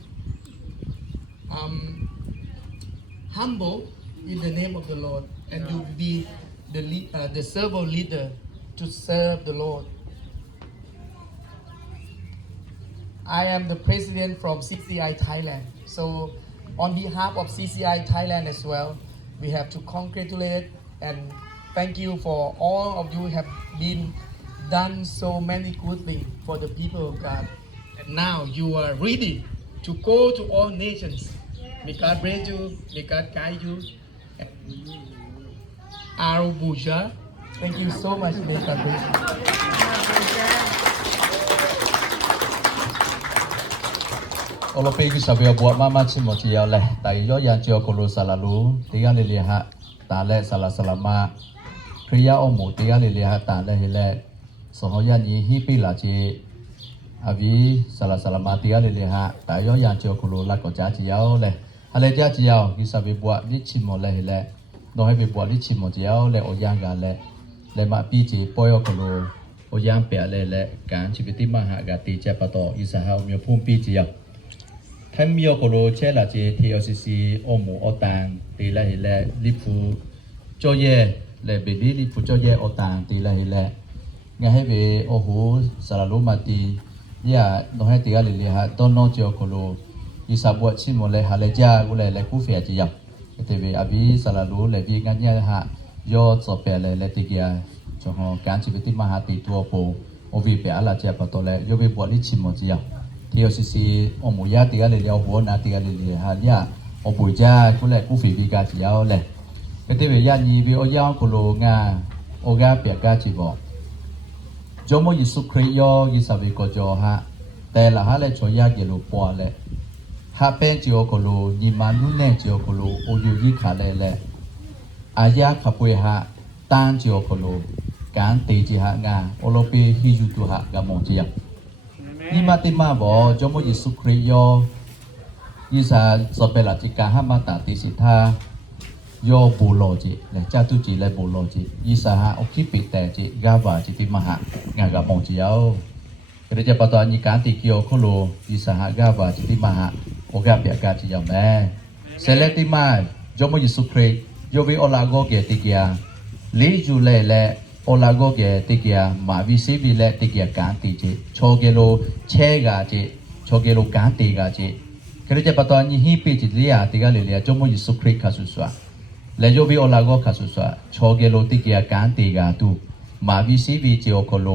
humble in the name of the Lord, and you will be the servant leader to serve the Lord. I am the president from CCI Thailand. So on behalf of CCI Thailand as well, we have to congratulate and thank you for all of you have been done so many good things for the people of God. And now you are ready to go to all nations. May God bless you, may God guide you. Arubuja, thank you so much, may God bless you. Olope ki sabia buat mama cimo cia leh tai yo yang cio kolo salalu tiga lili ha ta le sala salama kriya omu tiga lili ha ta le hele sohoya ni hipi la ci avi sala salama tiga lili ha ta yo yang cio kolo la ko cha cia le hale cha cia ki sabi buat ni cimo le hele no he bi buat ni cimo cia le o yang ga le ma pi ci poyo kolo o yang pe le kan ci biti ma ha ga ti cha pa to isa ha myo phum pi ciaท่านมีโอกาสเช่นละจีทีโอซีซีโอมูโอตังตีละเฮเลลิฟูโจเย่เลเบบี้ลิฟูโจเย่โอตังตีละเฮเลไงให้เบโอหูสารลูมาตีย่าโนให้ตีกันเลยฮะต้นน้องเจ้าโคโลยิสาบวชชิมเลยฮะเลยจ้ากูเลยกูเฟียจียับเทวีอภิสารลูเลยพี่กันเนี่ยฮะยอดสอบเปเลยเลยตีเกียจงการชีวิตมหาตีตัวโปโอวีเปอะไรเจ้าปะตัวเลยยอดไปบวชลิชิมจียับที่เราซีโอมูยาตีกันเลยเอาหัวนาตีกันเลยฮะย่าโอปุยจ้ากูเลยกูฝีบีกาจีเอาเลยก็ที่เวียนยีบีโอยาโคโลงาโอกาเปียกาจีบอกจอมยิสุคริยอยิสาบิโกจอฮะแต่ละฮะเลยชอยาเกลูปัวเลยฮะเป็นจีโอโคโลยิมานุเนจีโอโคโลโอยูยิขาเลยอายาขับวยฮะตันจีโอโคโลการตีจีฮะงาโอโลเปฮิจูตุฮะกามงจียนี่มาติมาบอกจอมยิสุคริยอยิสาสเปลาจิกาฮะมาตาติสิทธาโยบูโลจิและเจ้าตุจิและบูโลจิยิสาหะอคิปิแต่จิกาวาจิติมหะงากะมงจิเอากระเจปตอนิการติเกียวโคโลยิสาหะกาวาจิติมหะโอกาเปียกาจิยาแม่เซเลติมาโยมยิสุคริโยวิโอลาโกเกติเกียลีจูเลและโอลาโกเกติเกียมาวิซิบิและติเกียการติจิโชเกโลเชกาจิโชเกโลการติกาจิกระเจปตอนิฮิปิจิเลียติกาเลเลียโยมยิสุคริคาสุสวาและโยบิโอลาโกคาสุสวาโชเกโลติเกียการติกาตูมาวิซิบิจิโอโคโล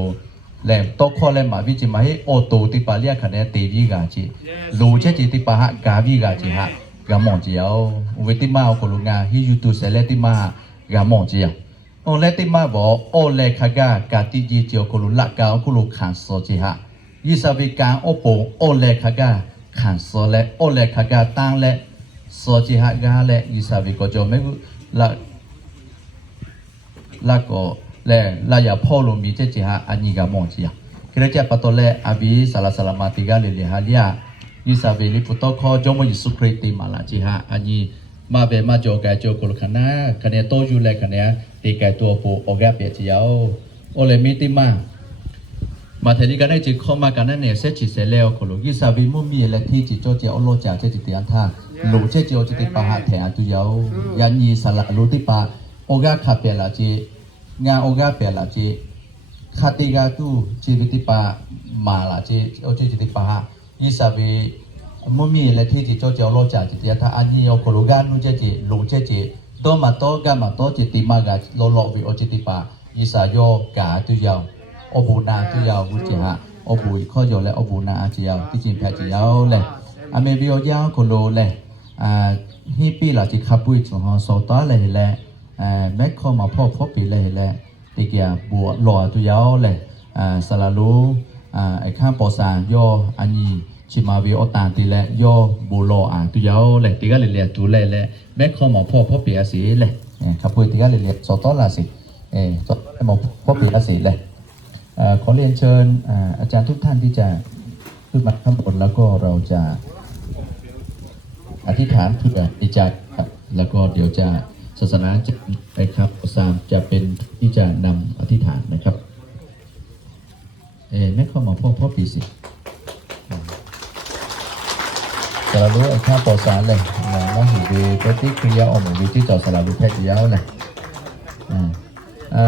และโตโคและมาวิจิมาให้โอโตติปาเลียคะแนนตีวิกาจิลูเชจิติปาหะกาวิกาจิฮะกามองจิเอาเวติมาโอโคโลงาฮิยูตุเซเลติมากามองจิเอาโอเลติมาบอกโอเลคากากาติจิจิโอโคโลละกาโอโคโลขันโซจิฮะยิสาวิการโอโปโอเลคากาขันโซและโอเลคากาตังและโซจิฮะกาและยิสาวิโกโจเมกุละก็และลายาพ่อลมีเจจิฮะอันนี้กามองจิฮะคือเราจะปตอเลอาบีสารสารมาติกาเลฮะเลียยิสาวิลิปุตโตคอจอมยิสุคริติมาลาจิฮะอันนี้มาเบมาโจกาโจกุลคณะคะแนนโตยูเลคะแนนตีกาตัวปูโอกาเปียจิเอาโอเลมิติมาเทดิกันได้จิข้อมากันนั่นเนี่ยเสจิเสเลวโคโลยิสาวิมุมีและที่จิโจเจโอโลจาเจจิติอันท่าหลูเจจิโอจิติปะหะแถอันตุยาวยันยีสละลูติปะโอกาขับเปลาจิงาโอกาเปลาจิคาติกาตูจิวิติปะมาลาจิโอจิติปะหะยิสาวิมุมีและที่จิโจเจโอโลจาจิติอันท่าอันนี้โอโคโลกานุเจจิหลูเจจิโตมาโตกามาโตจิติมากาโลโลวิโอจิติปะยิสาโยกาตุยาวโอบูนาตุยาวกุจิฮะ อบุยข้อยอและอบุนาอาเจียวที่จินแพจียวเลยอเมริโอยาวโคโลเลยฮีปีหลักจิขับปุยของโซตาเลยแหละแม็กเข้ามาพ่อปีเลยแหละติเกียบัวหล่อตัวยาวเลยสลาลูไอ้ข้าปอสานย่ออันนี้ชิมาวิโอตานตีแหละย่อบัวหล่อตัวยาวเลยติกาเลยตัวเลยแหละแม็กเข้ามาพ่อปีอาศีเลยขับปุยติกาเลยโซตาลาสิโซตามาพ่อปีอาศีเลยขอเรียนเชิญอาจารย์ทุกท่านที่จะขึ้นมาข้างบนแล้วก็เราจะอธิษฐานเพื่อที่จะแล้วก็เดี๋ยวจะศาสนาจะไปครับสามจะเป็นที่จะนำอธิษฐานนะครับแม่เข้ามาพ่อปีสิสารรู้ไอ้ข้าปอสารเลยนะหูดีปฏิกิริยาออกมาวิธีต่อสารรู้แพทย์ยาวเลยอา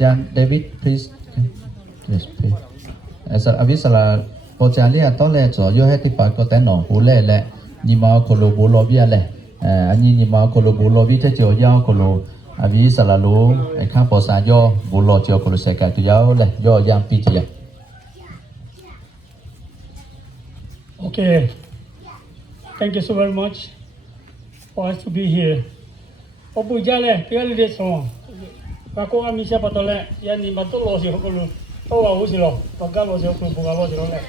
จารย์เดวิด please yes please สารวิสารพอจารย์เรียกต้นแรกจ่อยให้ที่ปากก็แต่หนอหูเล่แหละนี่มาโคโลบูโลเบียเลยอันนี้นี่มาโคโลบูโลวิจะเจียวยาวโคโลอวิสารรู้ไอ้ข้าปอสารย่อบูโลเจียวโคโลเสกตัวยาวเลยย่อยามปีเจีย Okay, thank you so very much for us to be here. Opu jale, tiada dia semua. Aku kami siapa tahu le, yang ni betul lo sih aku lu, tahu aku sih lo, bagai lo sih aku bukan lo sih lo le.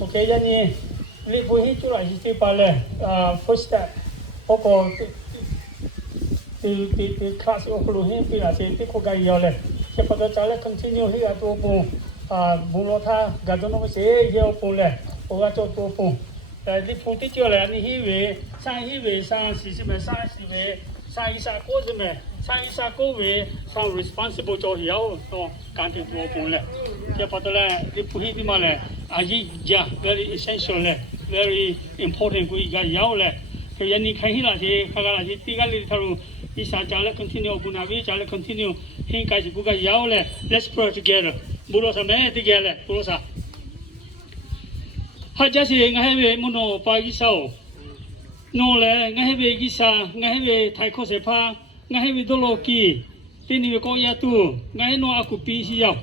Okay, jadi lihat buhi tu lah istri pale, first step, aku di kelas aku lu ni pilih sih, di kau gaya le. Siapa tahu jale continue hidup tu opu, bulan tha gajian aku sih dia opu le. 我做多风，你铺的叫来，你以为上以为上是什么？上是为上一下过什么？上一下过为上 responsible 做要哦，干的多风嘞。这把到嘞，你铺的嘛嘞，啊一呀 very essential 嘞 ，very important 个一个要嘞。所以你看起那些，看看那些，第个里头，你上家嘞 continue，不那边家嘞 continue，现在是不个要嘞 ，let's pray together，不罗什么 together， 不罗啥。 hạt giá trị ngay về môn đồ bài cái sau, nô lệ ngay về cái sa, ngay về thái khó sẽ pha, ngay về đô lô kỳ, tin về có nhà tu, ngay nô aku pi xí dọc,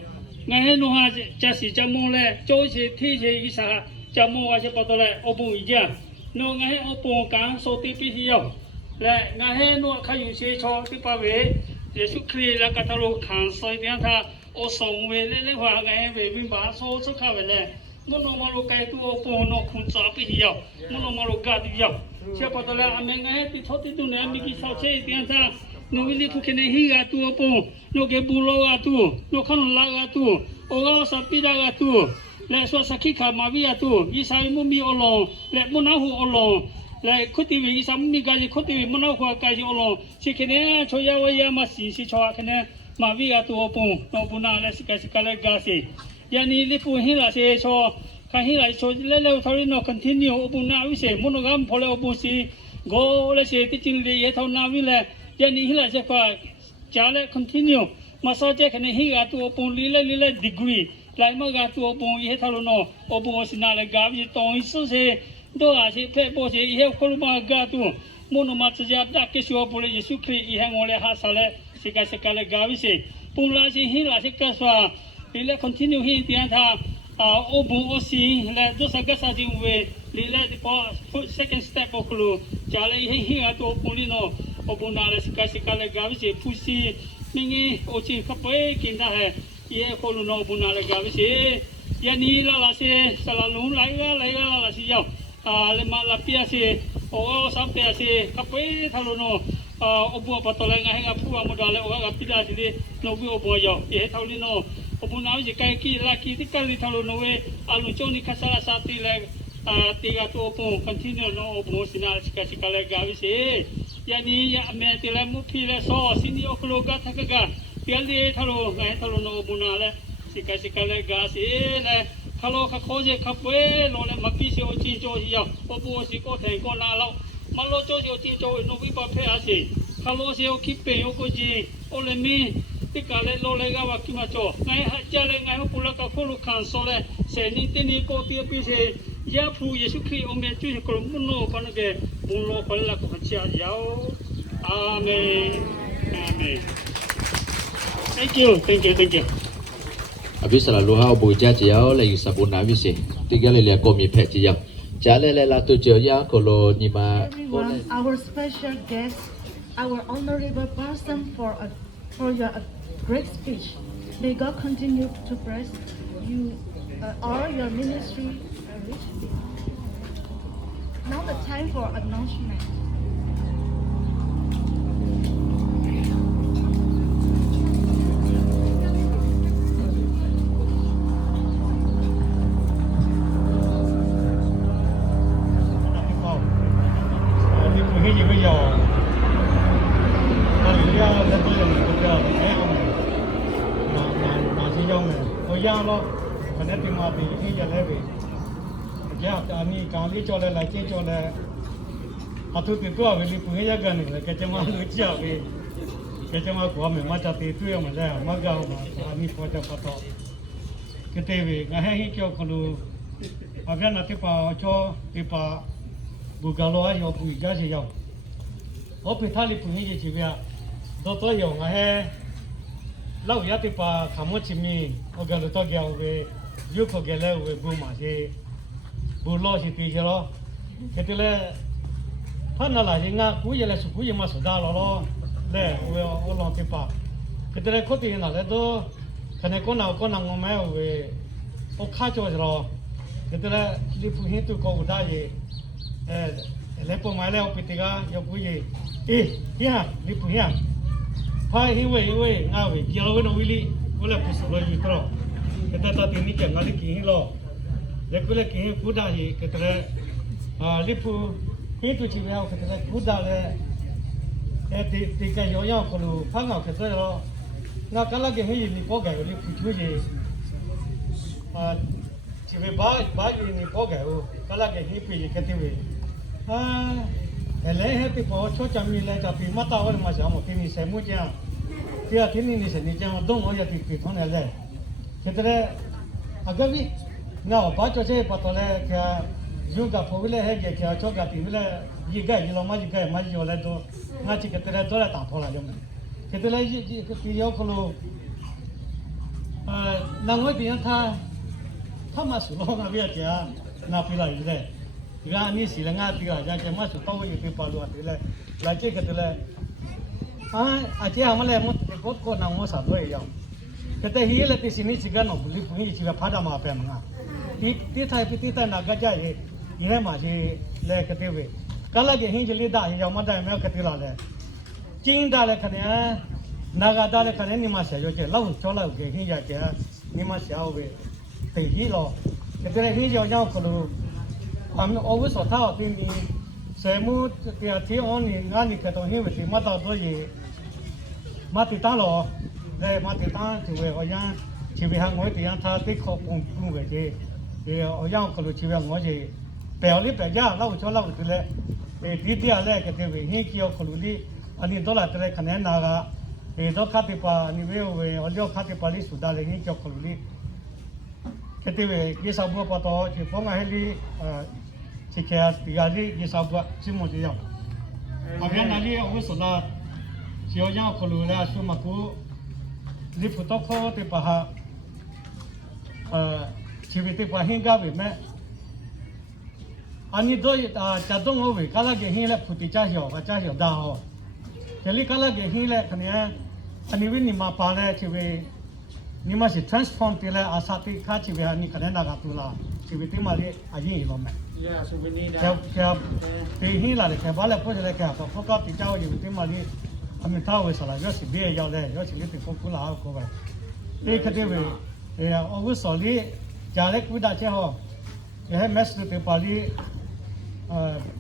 ngay nô ha giá trị chăm mô lệ, chỗ sẽ thi sẽ cái sa, chăm mô ha sẽ bắt đầu lệ, ô bù ý giá, nô ngay ô bù cá số ti pi xí dọc, lệ ngay nô khai dụng sẽ cho cái bảo vệ, để xuất khơi là cái thằng lô kháng soi tiếng tha, ô sống về lệ hòa ngay về bên bá số xuất khá về lệ. Mono malu kai tu opo no kunca pi hiao, mono malu gad hiao. Siapa tahu lah amenga heti thoti tu ne amigi sauce tiang ta, no wili pukene higa tu opo, no ke bulo atu, no kanu laga tu, oga sapida atu, le so sakika mavi atu, isai mumi olong, le munahu olong, le kutiwi isami gaji kutiwi munahu gaji olong, si kene choya waya masih si choa kene mavi atu opo, no puna le sikale gasi. Yani lipu hila se cho ka hila cho le thori no continue opu na wi se monogam phole opu si go le se ti chin le ye thau na wi le yani hila se ka cha le continue masa je khane higa tu opu li le degree lai ma ga tu opu ye thau no opu sina le ga wi tong su se do a se phe bo se ye kholu ma ga tu mono ma cha da ke sho bo le yesu christ i hang ole ha sa le se ka le ga wi se pung la se hila se ka swa le continue hi tiang tha obu osi le dosa gasa ji we le second step okulu chale hi to pulino obuna le sika le gavi se pusi mingi ochi kapoe kinda hai ye kolu no obuna le gavi se ya ni la se salalu lai la si yao le ma la pia se o sa pia se kapoe thalo no obu patole ngai ga pu amodale o ga pida si no bu obo yo ye thali no Opuna je kai ki laki ti kali thalo nowe alu choni khasala sati le tiga tu opu continue no opu sinal sika le gawi se yani ya me ti le mu phi le so sini oklo ga thakaga piali thalo ngai thalo no opuna le sika le ga se le khalo kha khoje khapwe lo le mapi se ochi cho hi ya opu si ko thai ko na lo malo cho si ochi cho no vi pa phe a se khalo se o ki pe o ko ji o le mi Tikale lo lega wakima cho, ngai hajale ngai hopula ka kholu khan sole, se ni tini ko tia pi se ya phu Yesu Christ ome chu ko muno panage mulo pala ko chia yao. Amen. Amen. Thank you. Abi selalu ha bu ja jiao le yu sabuna vi se. Tiga le le ko mi phe jiao. Ja le la tu jiao ya ko lo ni ma. Everyone, our special guest, our honorable person for your great speech. May God continue to bless you all your ministry richly. Now the time for announcement. cho lên lại cho là họ thu tiền của về đi phụ người gần này cái cho mà lưỡi chảo về cái cho mà của mình mà chặt tiền thuê mà ra mà gạo mà anh đi qua cho bắt đầu cái tiền về ngày hay cho con lu ở bên là tiếp cho tiếp bù gạo lo cho bù giá gì giàu ở bên thali phụ người chỉ về đó tôi dùng ngày hay lâu giờ tiếp khám một chim mi ở gần đó gạo về yêu cầu gạo về bù mà gì bù lo thì tùy cho cái thứ là hắn là gì ngã cú giờ là sụp cú giờ mà sụp đá lo để ở lòng tiếp pa cái thứ là có tiền là đó cái này con nào ngon mấy về ở khá cho rồi cái thứ là đi phụ hiện tụi cô đã gì lấy bộ máy lấy bị cái yêu cú gì ha đi phụ hiện phải hiểu vậy ngã vậy giờ nó nó đi là phụ sụp rồi gì đó cái ta tiền này chẳng ngã đi kỹ lo để cái này cái cú đá gì cái thứ là lipu hiện tụi chị vào cái thứ là cú đá là thì cái nhỏ nhỏ còn lu phăng vào cái thứ đó nó cái là cái gì lipu cái lipu chú gì chị về ba gì lipu cái là cái gì cái thứ gì cái lấy hết thì bỏ cho chăm đi lấy cho thì mất tao mà sao một tí mình xem mua chăng thì là tí mình xem đi chăng đông ở nhà thì thằng này lấy cái thứ là cái gì nào bắt cho chơi bắt đầu cái dùng cái phô bile hay cái cho cái bile gì cái gì lo mà gì rồi đó ngay chỉ cái thứ đó là tạm thôi là giống cái thứ là cái điều có lo năng người tiền tha mà sửa lo ngay bây giờ na phi lại vậy cái anh xí là ngay bây giờ cái mà sửa tao cái phi bao nhiêu thì là cái thứ là chị em mà lấy một cái nào mà sao rồi vậy cái thứ hi là thì xin chỉ cái nó buli buli chỉ là phát ra mà phải mà tí thay na cái gì ये माजी ले कते हुए कल के hinge ले दा hinge मदा में कते ला ले चिंग दा ले खने नागा दा ले खने निमा से जो के लाउ चो लाउ के हिंज के निमा से आवे ते ही लो कते हिंज जो जाओ खलो हम ओवर सो था तीन नी से मु ते थी ऑन नी गा नी के तो हिंज से मदा तो ये माती ता लो ले माती ता जुवे ओ या छिवे हा ngoi ti ya tha ti kho pung ge je ye o yang khalo छिवे ngoi je bèo lý bèo giá lâu cho lâu từ lệ để đi đi lại cái thế về hiện kia khẩu lý anh đi đó là từ lệ khán giả nào để đó khát thì pa anh về ở đó khát thì pa lý suốt đời hiện kia khẩu lý cái thế về cái sao bữa pa to chỉ phong ngày lý chỉ kia thì lý cái sao bữa chỉ một điều ở bên này lý ông suốt đời chỉ ở nhà khẩu lý là số mà cứ lý phụ tóc khó thì pa ha chỉ về thì pa hiện cái về mẹ anh đôi chặt đông hồ về, cái cái hình là phụ thị cha hiểu đa hồ, cái cái hình là cái này, anh vì nima pa là chỉ về nima sẽ transform thì là asati khác chỉ về anh cái này là tu la, chỉ về thì mà đi anh hiểu không mẹ? cái hình là cái bao là có cái cái có cái thị cha chỉ về thì mà đi, anh thao về sao là do chỉ về giao đấy, do chỉ về thì không có là có vậy, cái về, ông cứ xử lý, trả lại cũng đã chứ ho, cái mess thì pa đi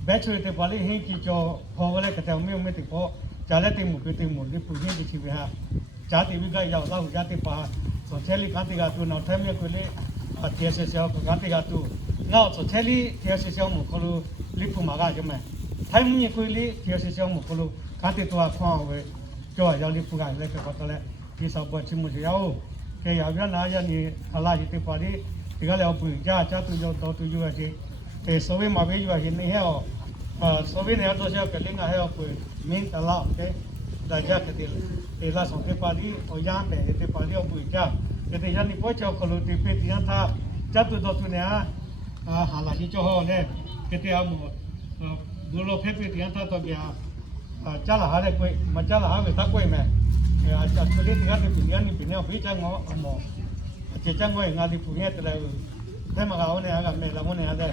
bachelor te pali hin ki cho phawale ka taw me te pho chale te mu pe te mu li pu hin ti chi ha cha ti bi ga yaw la ja te pa so cheli ka ti ga tu no tham me ko le a ti se se ko ka ti ga tu na so cheli ti se se mu ko lu li pu ma ga jo me tham me ko li ti se se mu ko lu ka ti to a phwa we jo ya li pu ga le ka ko le ti sa bo chi mu ya o ke ya ya na ya ni ala ji te pali ti ga le pu ja cha tu jo to tu ju ya ji số viên mà bây giờ hiện nay heo số viên này tôi sẽ cái linh heo của mình là cái đại gia cái thì là số cái party ở nhà để cái party ở buổi trưa แต่ยันนี่พ่อเจ้าคนรู้ที่เป็นยันท่าจับตัวตัวเนี่ยหาหลักที่เจ้าห้อเนี่ยก็ที่เอาหมดดูโลเพเป็นยันท่าตัวเดียวจ้าละหาได้กุยมาจ้าละหาไปทักกุยแม่จัดตัวนี้ที่ยันนี่เป็นยันนี่เป็นเนี่ยพี่จ้างงอหมอเจ้าจ้างกุยงานที่ผู้เนี่ยแต่ละได้มาเอาเนี่ยกับแม่ละมันเนี่ยได้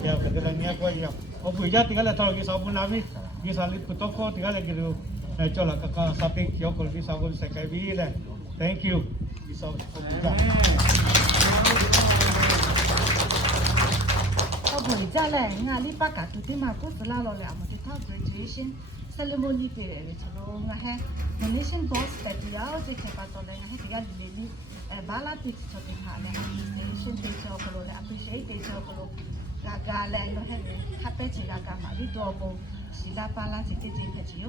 เดี๋ยวแต่ละเนี่ยกุยเอาเอาผู้ยันที่กันแล้วตอนที่สาวบุญนาวิที่สาวลิปุตโตโคที่กันแล้วกิโลเจ้าละก็สับเป็นเกี่ยวกับที่สาวบุญใส่ไก่บีเลย thank you ที่สาวบุญนา buổi ra lẻ ngà li ba cả tụi thế mà cũng phải lo lẻ một cái thao graduation ceremony để cho nó ngà he donation box tại vì áo thì cái bắt đầu ngà he cái gì đi balatics cho cái hạ lẻ appreciation để cho cái lối appreciate để cho cái lối gà lẻ nó he happy chỉ gà mà đi đồ bộ chỉ là balatics cái gì cái gì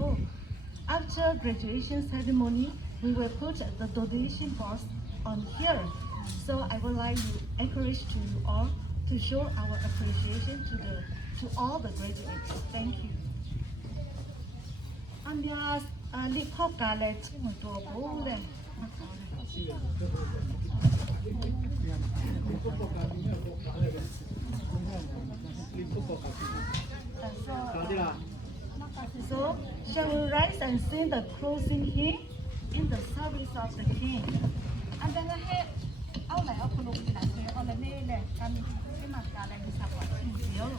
after graduation ceremony we will put the donation box on here so I would like to encourage to you all to show our appreciation to all the graduates. Thank you. Amias li khóc cả lệ chỉ một tổ bố lệ. So shall we rise and sing the closing hymn in the service of the King? And then ahead, ao lại ao khung là sẽ ao lại nè nè kami cái mặt cả lại sắp vào nhiều.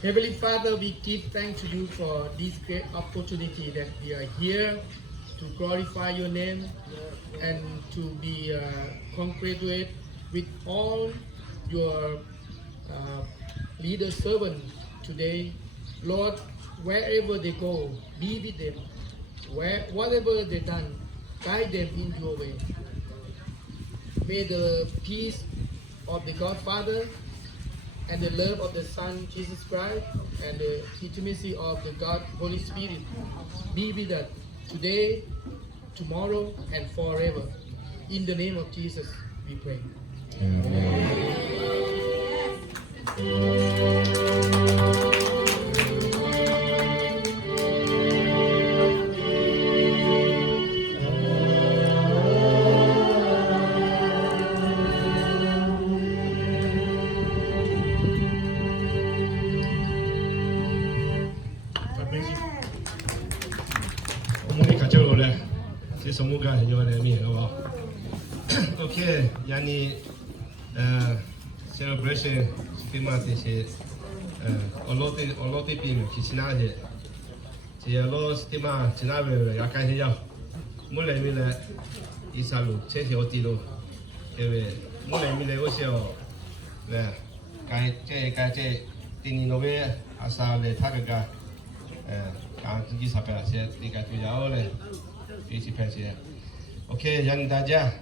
Heavenly Father, we give thanks to you for this great opportunity that we are here to glorify your name and to be congratulate with all your leader servants today. Lord, wherever they go, be with them. Whatever they done, guide them in your way. May the peace of the Godfather and the love of the Son Jesus Christ and the intimacy of the God Holy Spirit be with us today, tomorrow, and forever. In the name of Jesus, we pray. 我们看这个嘞，这什么干有点面，好不好？OK，yani celebration tema te olote pin kisina je je lo tema china be ya kan ya mo le mi le isalu che se oti lo ke be mo le mi le o se o le kai che tini no be asa le ta ga ka ji sa pa se ti ka tu ya o le ti si pa se OK 让大家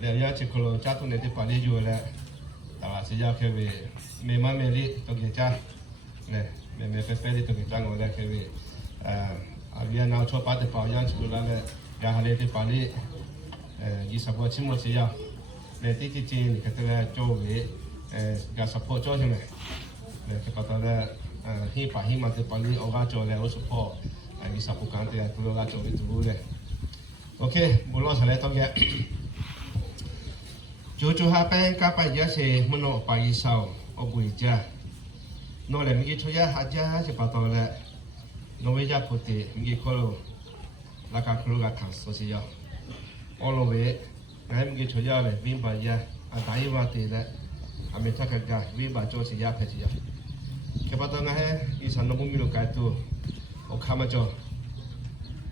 了解这个家庭的管理就了，啊，是要可以每晚每日都给家，嘞，每分的都给家我来可以，别拿错把的保养出来了，然后嘞的管理，20个期末是要，嘞第几天你看这个周围，要 support 做什么，嘞，这个到了，希望的管理我家做嘞，我 support，20个干的，都我家做的都嘞。OK， 不老实来到个。Jojo hapai kapai ya se mono pai sao obui ja no le mi choya haja se patola no we ja puti mi kolo la ka kru ga kan so si ya olo we ngai mi choya le vin ba ya a dai wa te le a me ta ka ga vi ba jo si ya phe si ya ke pa to nga he i san no bu mi lo ka tu o khama jo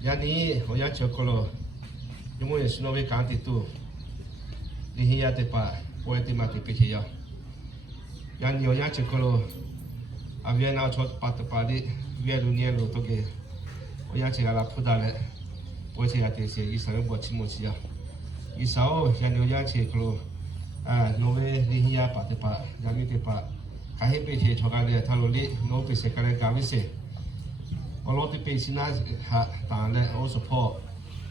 ya ni ho ya chokolo yo mo ye sino we kan ti tu di hiya te pa poeti mati pichi ya yan yo ya chekolo avia na chot pat pa di via dunia lo to ke o ya chega phuda le poeti ya te se isa bo chimo chi ya isa o yan yo ya chekolo no ve di hiya pa te pa ya mi te pa ka he pe che choga le tha lo li no pe se ka le ga vi se o lo te pe sina ha ta le o support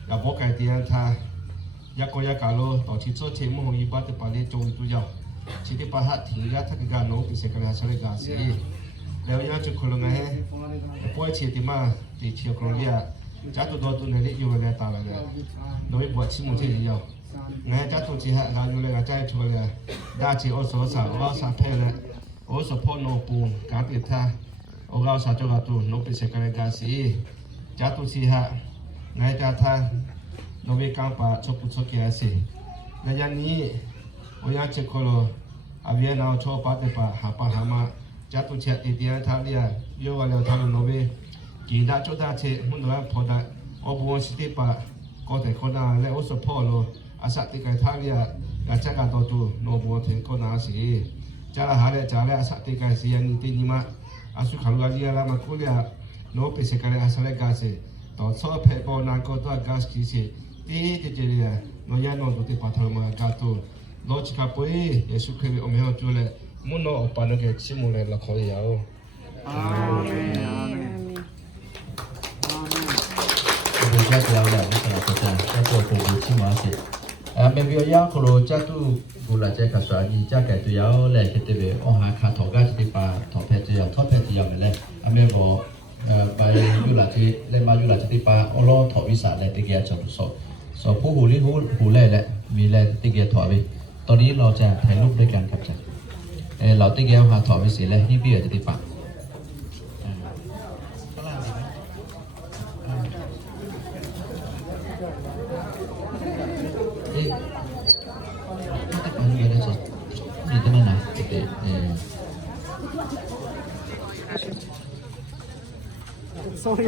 ya bo kai ti an tha ya ko ya kalo to chi cho che mo yi ba te pa le chong tu ya chi te pa ha thi ya tha ga no pi se ka ya sa le ga si le ya chu ko lo nga he po chi ti ma ti chi ko ya cha tu do tu ne le yu le ta le no yi bo chi mo che ya nga cha tu chi ha ga yu le ga cha chu le da chi o so sa o sa phe le o so po no pu ka ti tha o ga sa cho ga tu no pi se ka ga si cha tu chi ha nga cha tha no ve campa chopu choki ase na ya ni o ya che kolo avia na cho pa te pa ha pa ha ma cha tu che ti dia tha lia yo wa le tha no ve ki da cho da che mun no pho da o bo si te pa ko te ko da le o so pho lo asa ti kai tha lia ga cha ga to tu no bo the ko na si cha la ha le cha le asa ti kai si ya ni ti ni ma asu khalu ga lia la ma ko lia no pe se ka le asa le ga se to so phe bo na ko to gas ki se ti te je no ya no do te patro ma ga to lo chi ka poi yesu ke o me ho tu le mo no pa no ke chi mo le la kho ya o amen Amen cha ya la ni sa ta cha to ko chi ma se me bi ya ko lo cha tu bu la cha ka sa ni cha ka tu ya le ke te be o ha kha tho ga ti pa tho phe ti ya tho phe ti ya me le ame bo by yu la ti le ma yu la ti pa o lo tho vi sa le ti ke cha tu soผู้หูลิ้นหูแล่แหละมีแล่ติเกียถอไปตอนนี้เราจะถ่ายรูปด้วยกันครับจ้ะเราติเกียหาถอไปเสียแล้วที่พี่อาจจะติดปากอันนี้ได้จ้ะนี่ตั้งนานเด็กsorry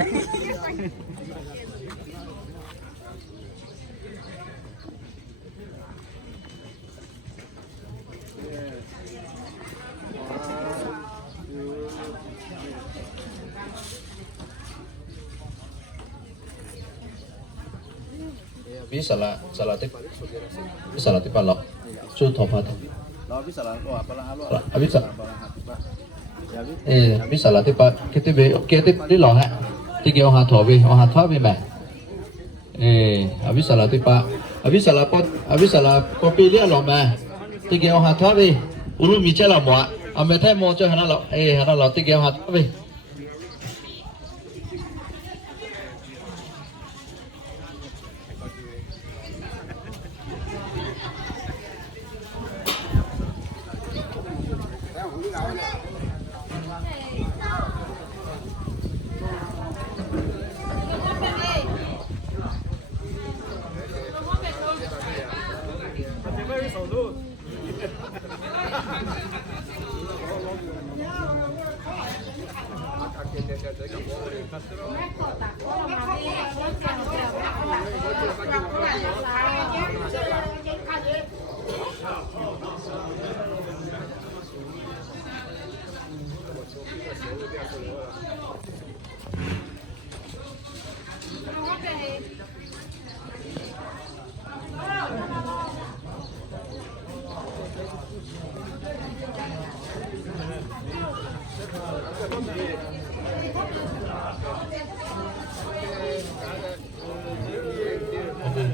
bisa lah pak lo su topa to bisa lah bisa lah tipa kita di lo ha tiga orang thua be mẹ bisa lah tipa bisa lah pot pilih lo mẹ ติเกียวหาทับไปอุลุมีเจ้าหมัวเอาไม่แท้มองเจ้าหันเราหันเราติเกียวหาทับไป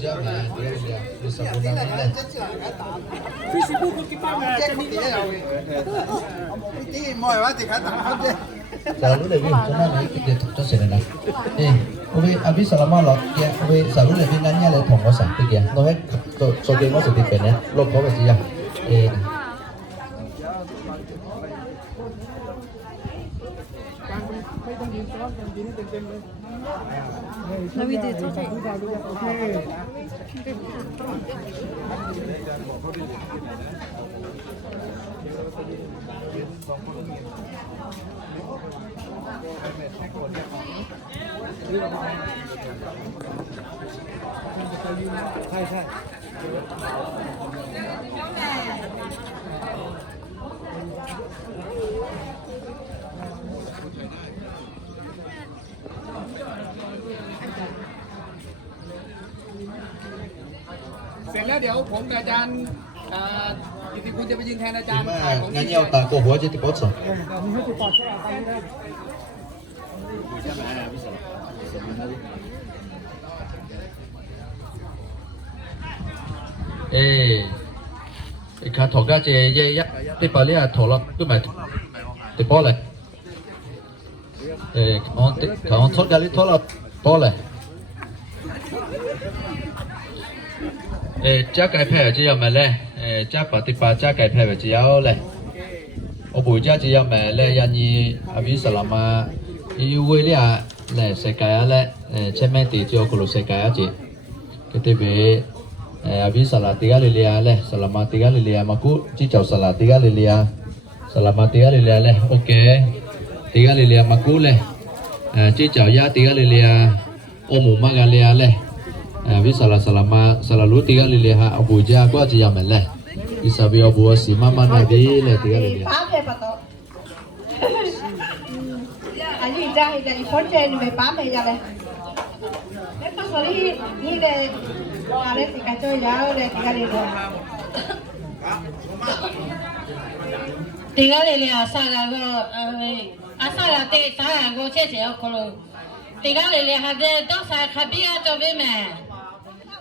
เจ้ามาเดี๋ยวดูสมุนไพรเลย Facebook ก็กินบ้างนะจะมีอะไรที่มอยว่าติดขัดต่างคนเดียว selalu lebih cuma ni kita tu sebenarnya oke habis selama lo ya oke selalu lebih nanya le thong ko sang ya no he to so ke mo se ti pen ne lo ko ke yaใช่ใช่ เสร็จแล้วเดี๋ยวผมกับอาจารย์กิติคุณจะไปยืนแทนอาจารย์ nanya otak ko ho je ti pot so ขาถกก็จะยักติปาลีถกแล้วก็หมายติปอเลยเขาทดกันลิทดแล้วปอเลยจ้าไก่แพ้จะยอมมาเลยจ้าปฏิปาจ้าไก่แพ้จะยาวเลยโอ้บุจ้าจะยอมมาเลยยันยี่อภิสลามาอีเวลียเลยเสกายเลยเช่นไม่ติดจะกุลเสกายจีก็ที่เบhabis salah tiga lilia leh selama tiga lilia maku cicau salah tiga lilia selama tiga lilia leh oke tiga lilia maku leh cicau ya tiga lilia omu magalia leh habis salah selama selalu tiga lilia abuja aku aja yang leh bisa biar buat si mama nabi leh tiga lilia anh đi ra thì cái phone trên mày bám mày ra đây nếu có số đi như đây à đấy thì cái chơi giáo đây thì cái gì rồi thì cái này là sao là sao là tê sao là cô chết chết cô rồi thì cái này là hạt đây đó sao khai biết cho biết mẹ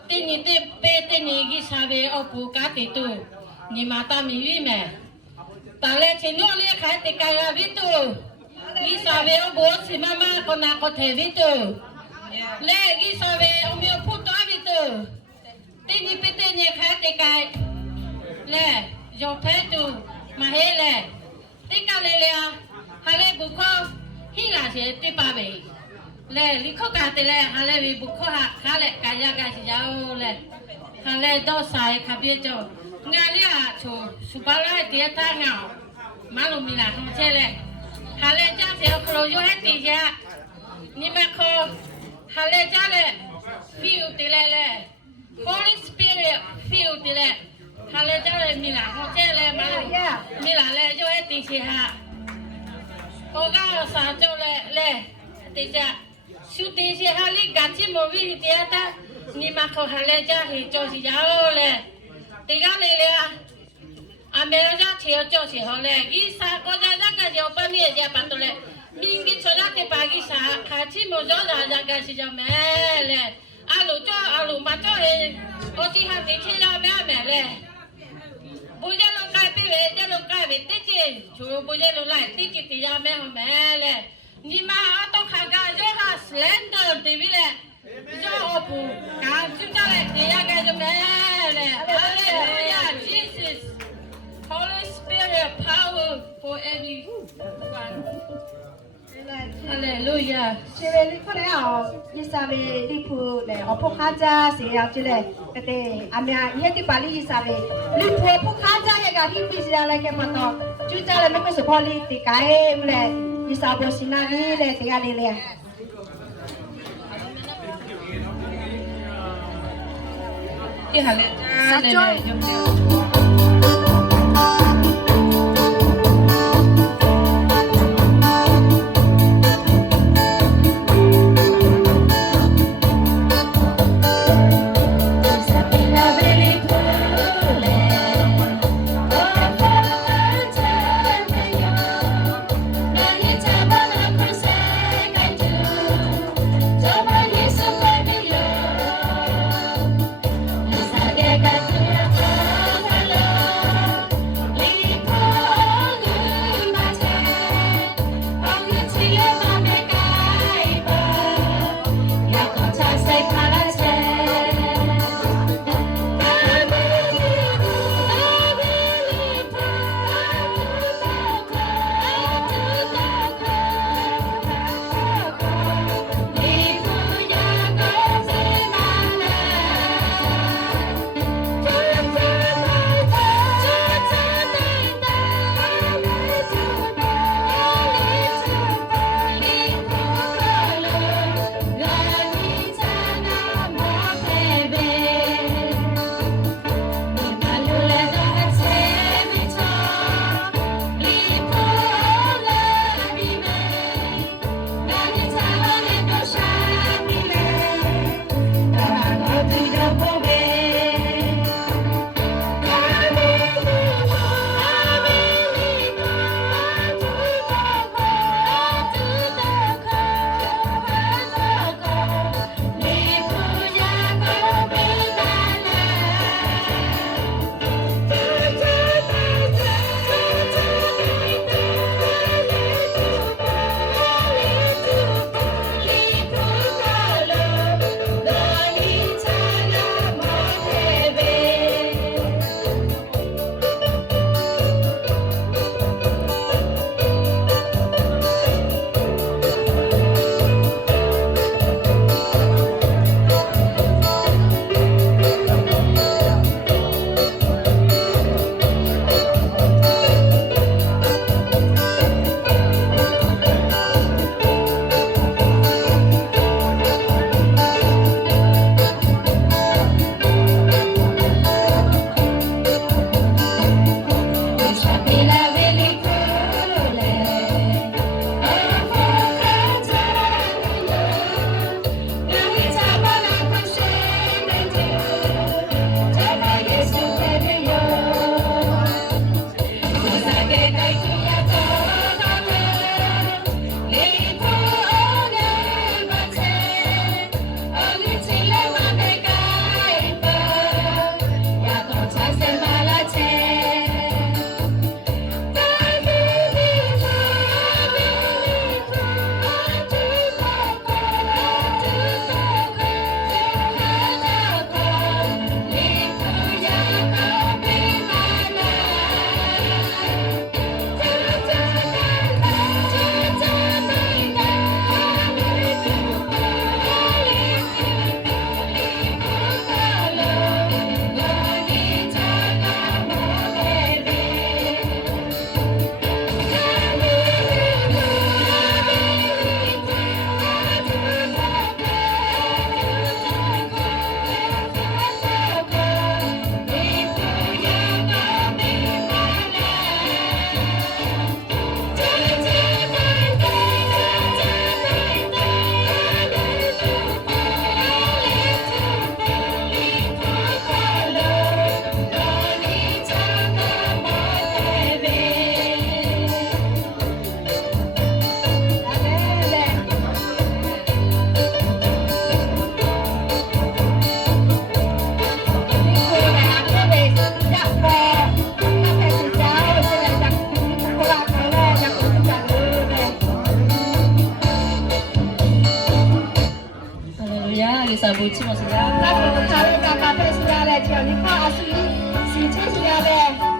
tê nhị tê bê tê nhị cái sao về ở phụ cá tê tu nhị mà ta mình biết mẹ ta lấy chỉ nuôi lấy khai tê cái là biết tu Isabe obo si mama kona kote vitu. Le isabe omio puto vitu. Tini pete nye khate kai. Le yo tu mahele. Tika le le hale buko hinga se tipa be. Le liko kate le hale bi buko hale kaya kasi jao le. Hale do sai kabie jo. Ngali a chu subala dia ta ngao. Malu mila hong le. Hale cha se khlo yo he ti ja ni ma kho hale cha le feel ti le Holy Spirit feel ti le hale cha le mi la ho che le ma mi la le yo he ti chi ha o ga sa jo le ti ja su ti chi ha li ga chi mo vi ti ta ni ma kho hale cha hi jo si ja o le ti ga le à mẹ ra chiều cho chị họ lẹ cái sa có ra ra cái chiều ba mươi giờ bắt đầu lẹ mình cái chỗ đó thì ba cái sa khai chi một chỗ ra cái chị cho mẹ lẹ alu mà cho thì có chị hàng thì chị ra mẹ lẹ 不接路改比为接路改为地基，就不接路来地基底下没有没嘞。你妈都看看就他 slender 对不嘞？就我不看就这来底下该就没嘞。Hallelujah, Jesus, Holy Spirit, power for everyone. Hallelujah. 这位你可能哦，伊啥位你铺嘞，我铺卡扎是要这嘞，个的阿妹伊个巴黎伊啥位，你铺卡扎那个伊比是来个么多，就这嘞没个是跑哩地盖么嘞，伊啥不是那里嘞，地下里嘞。ที่หาเลยจ้าเลย有啥不吃么？是呀？那我们他那个咖啡是呀嘞，叫你看阿叔，是吃是呀嘞。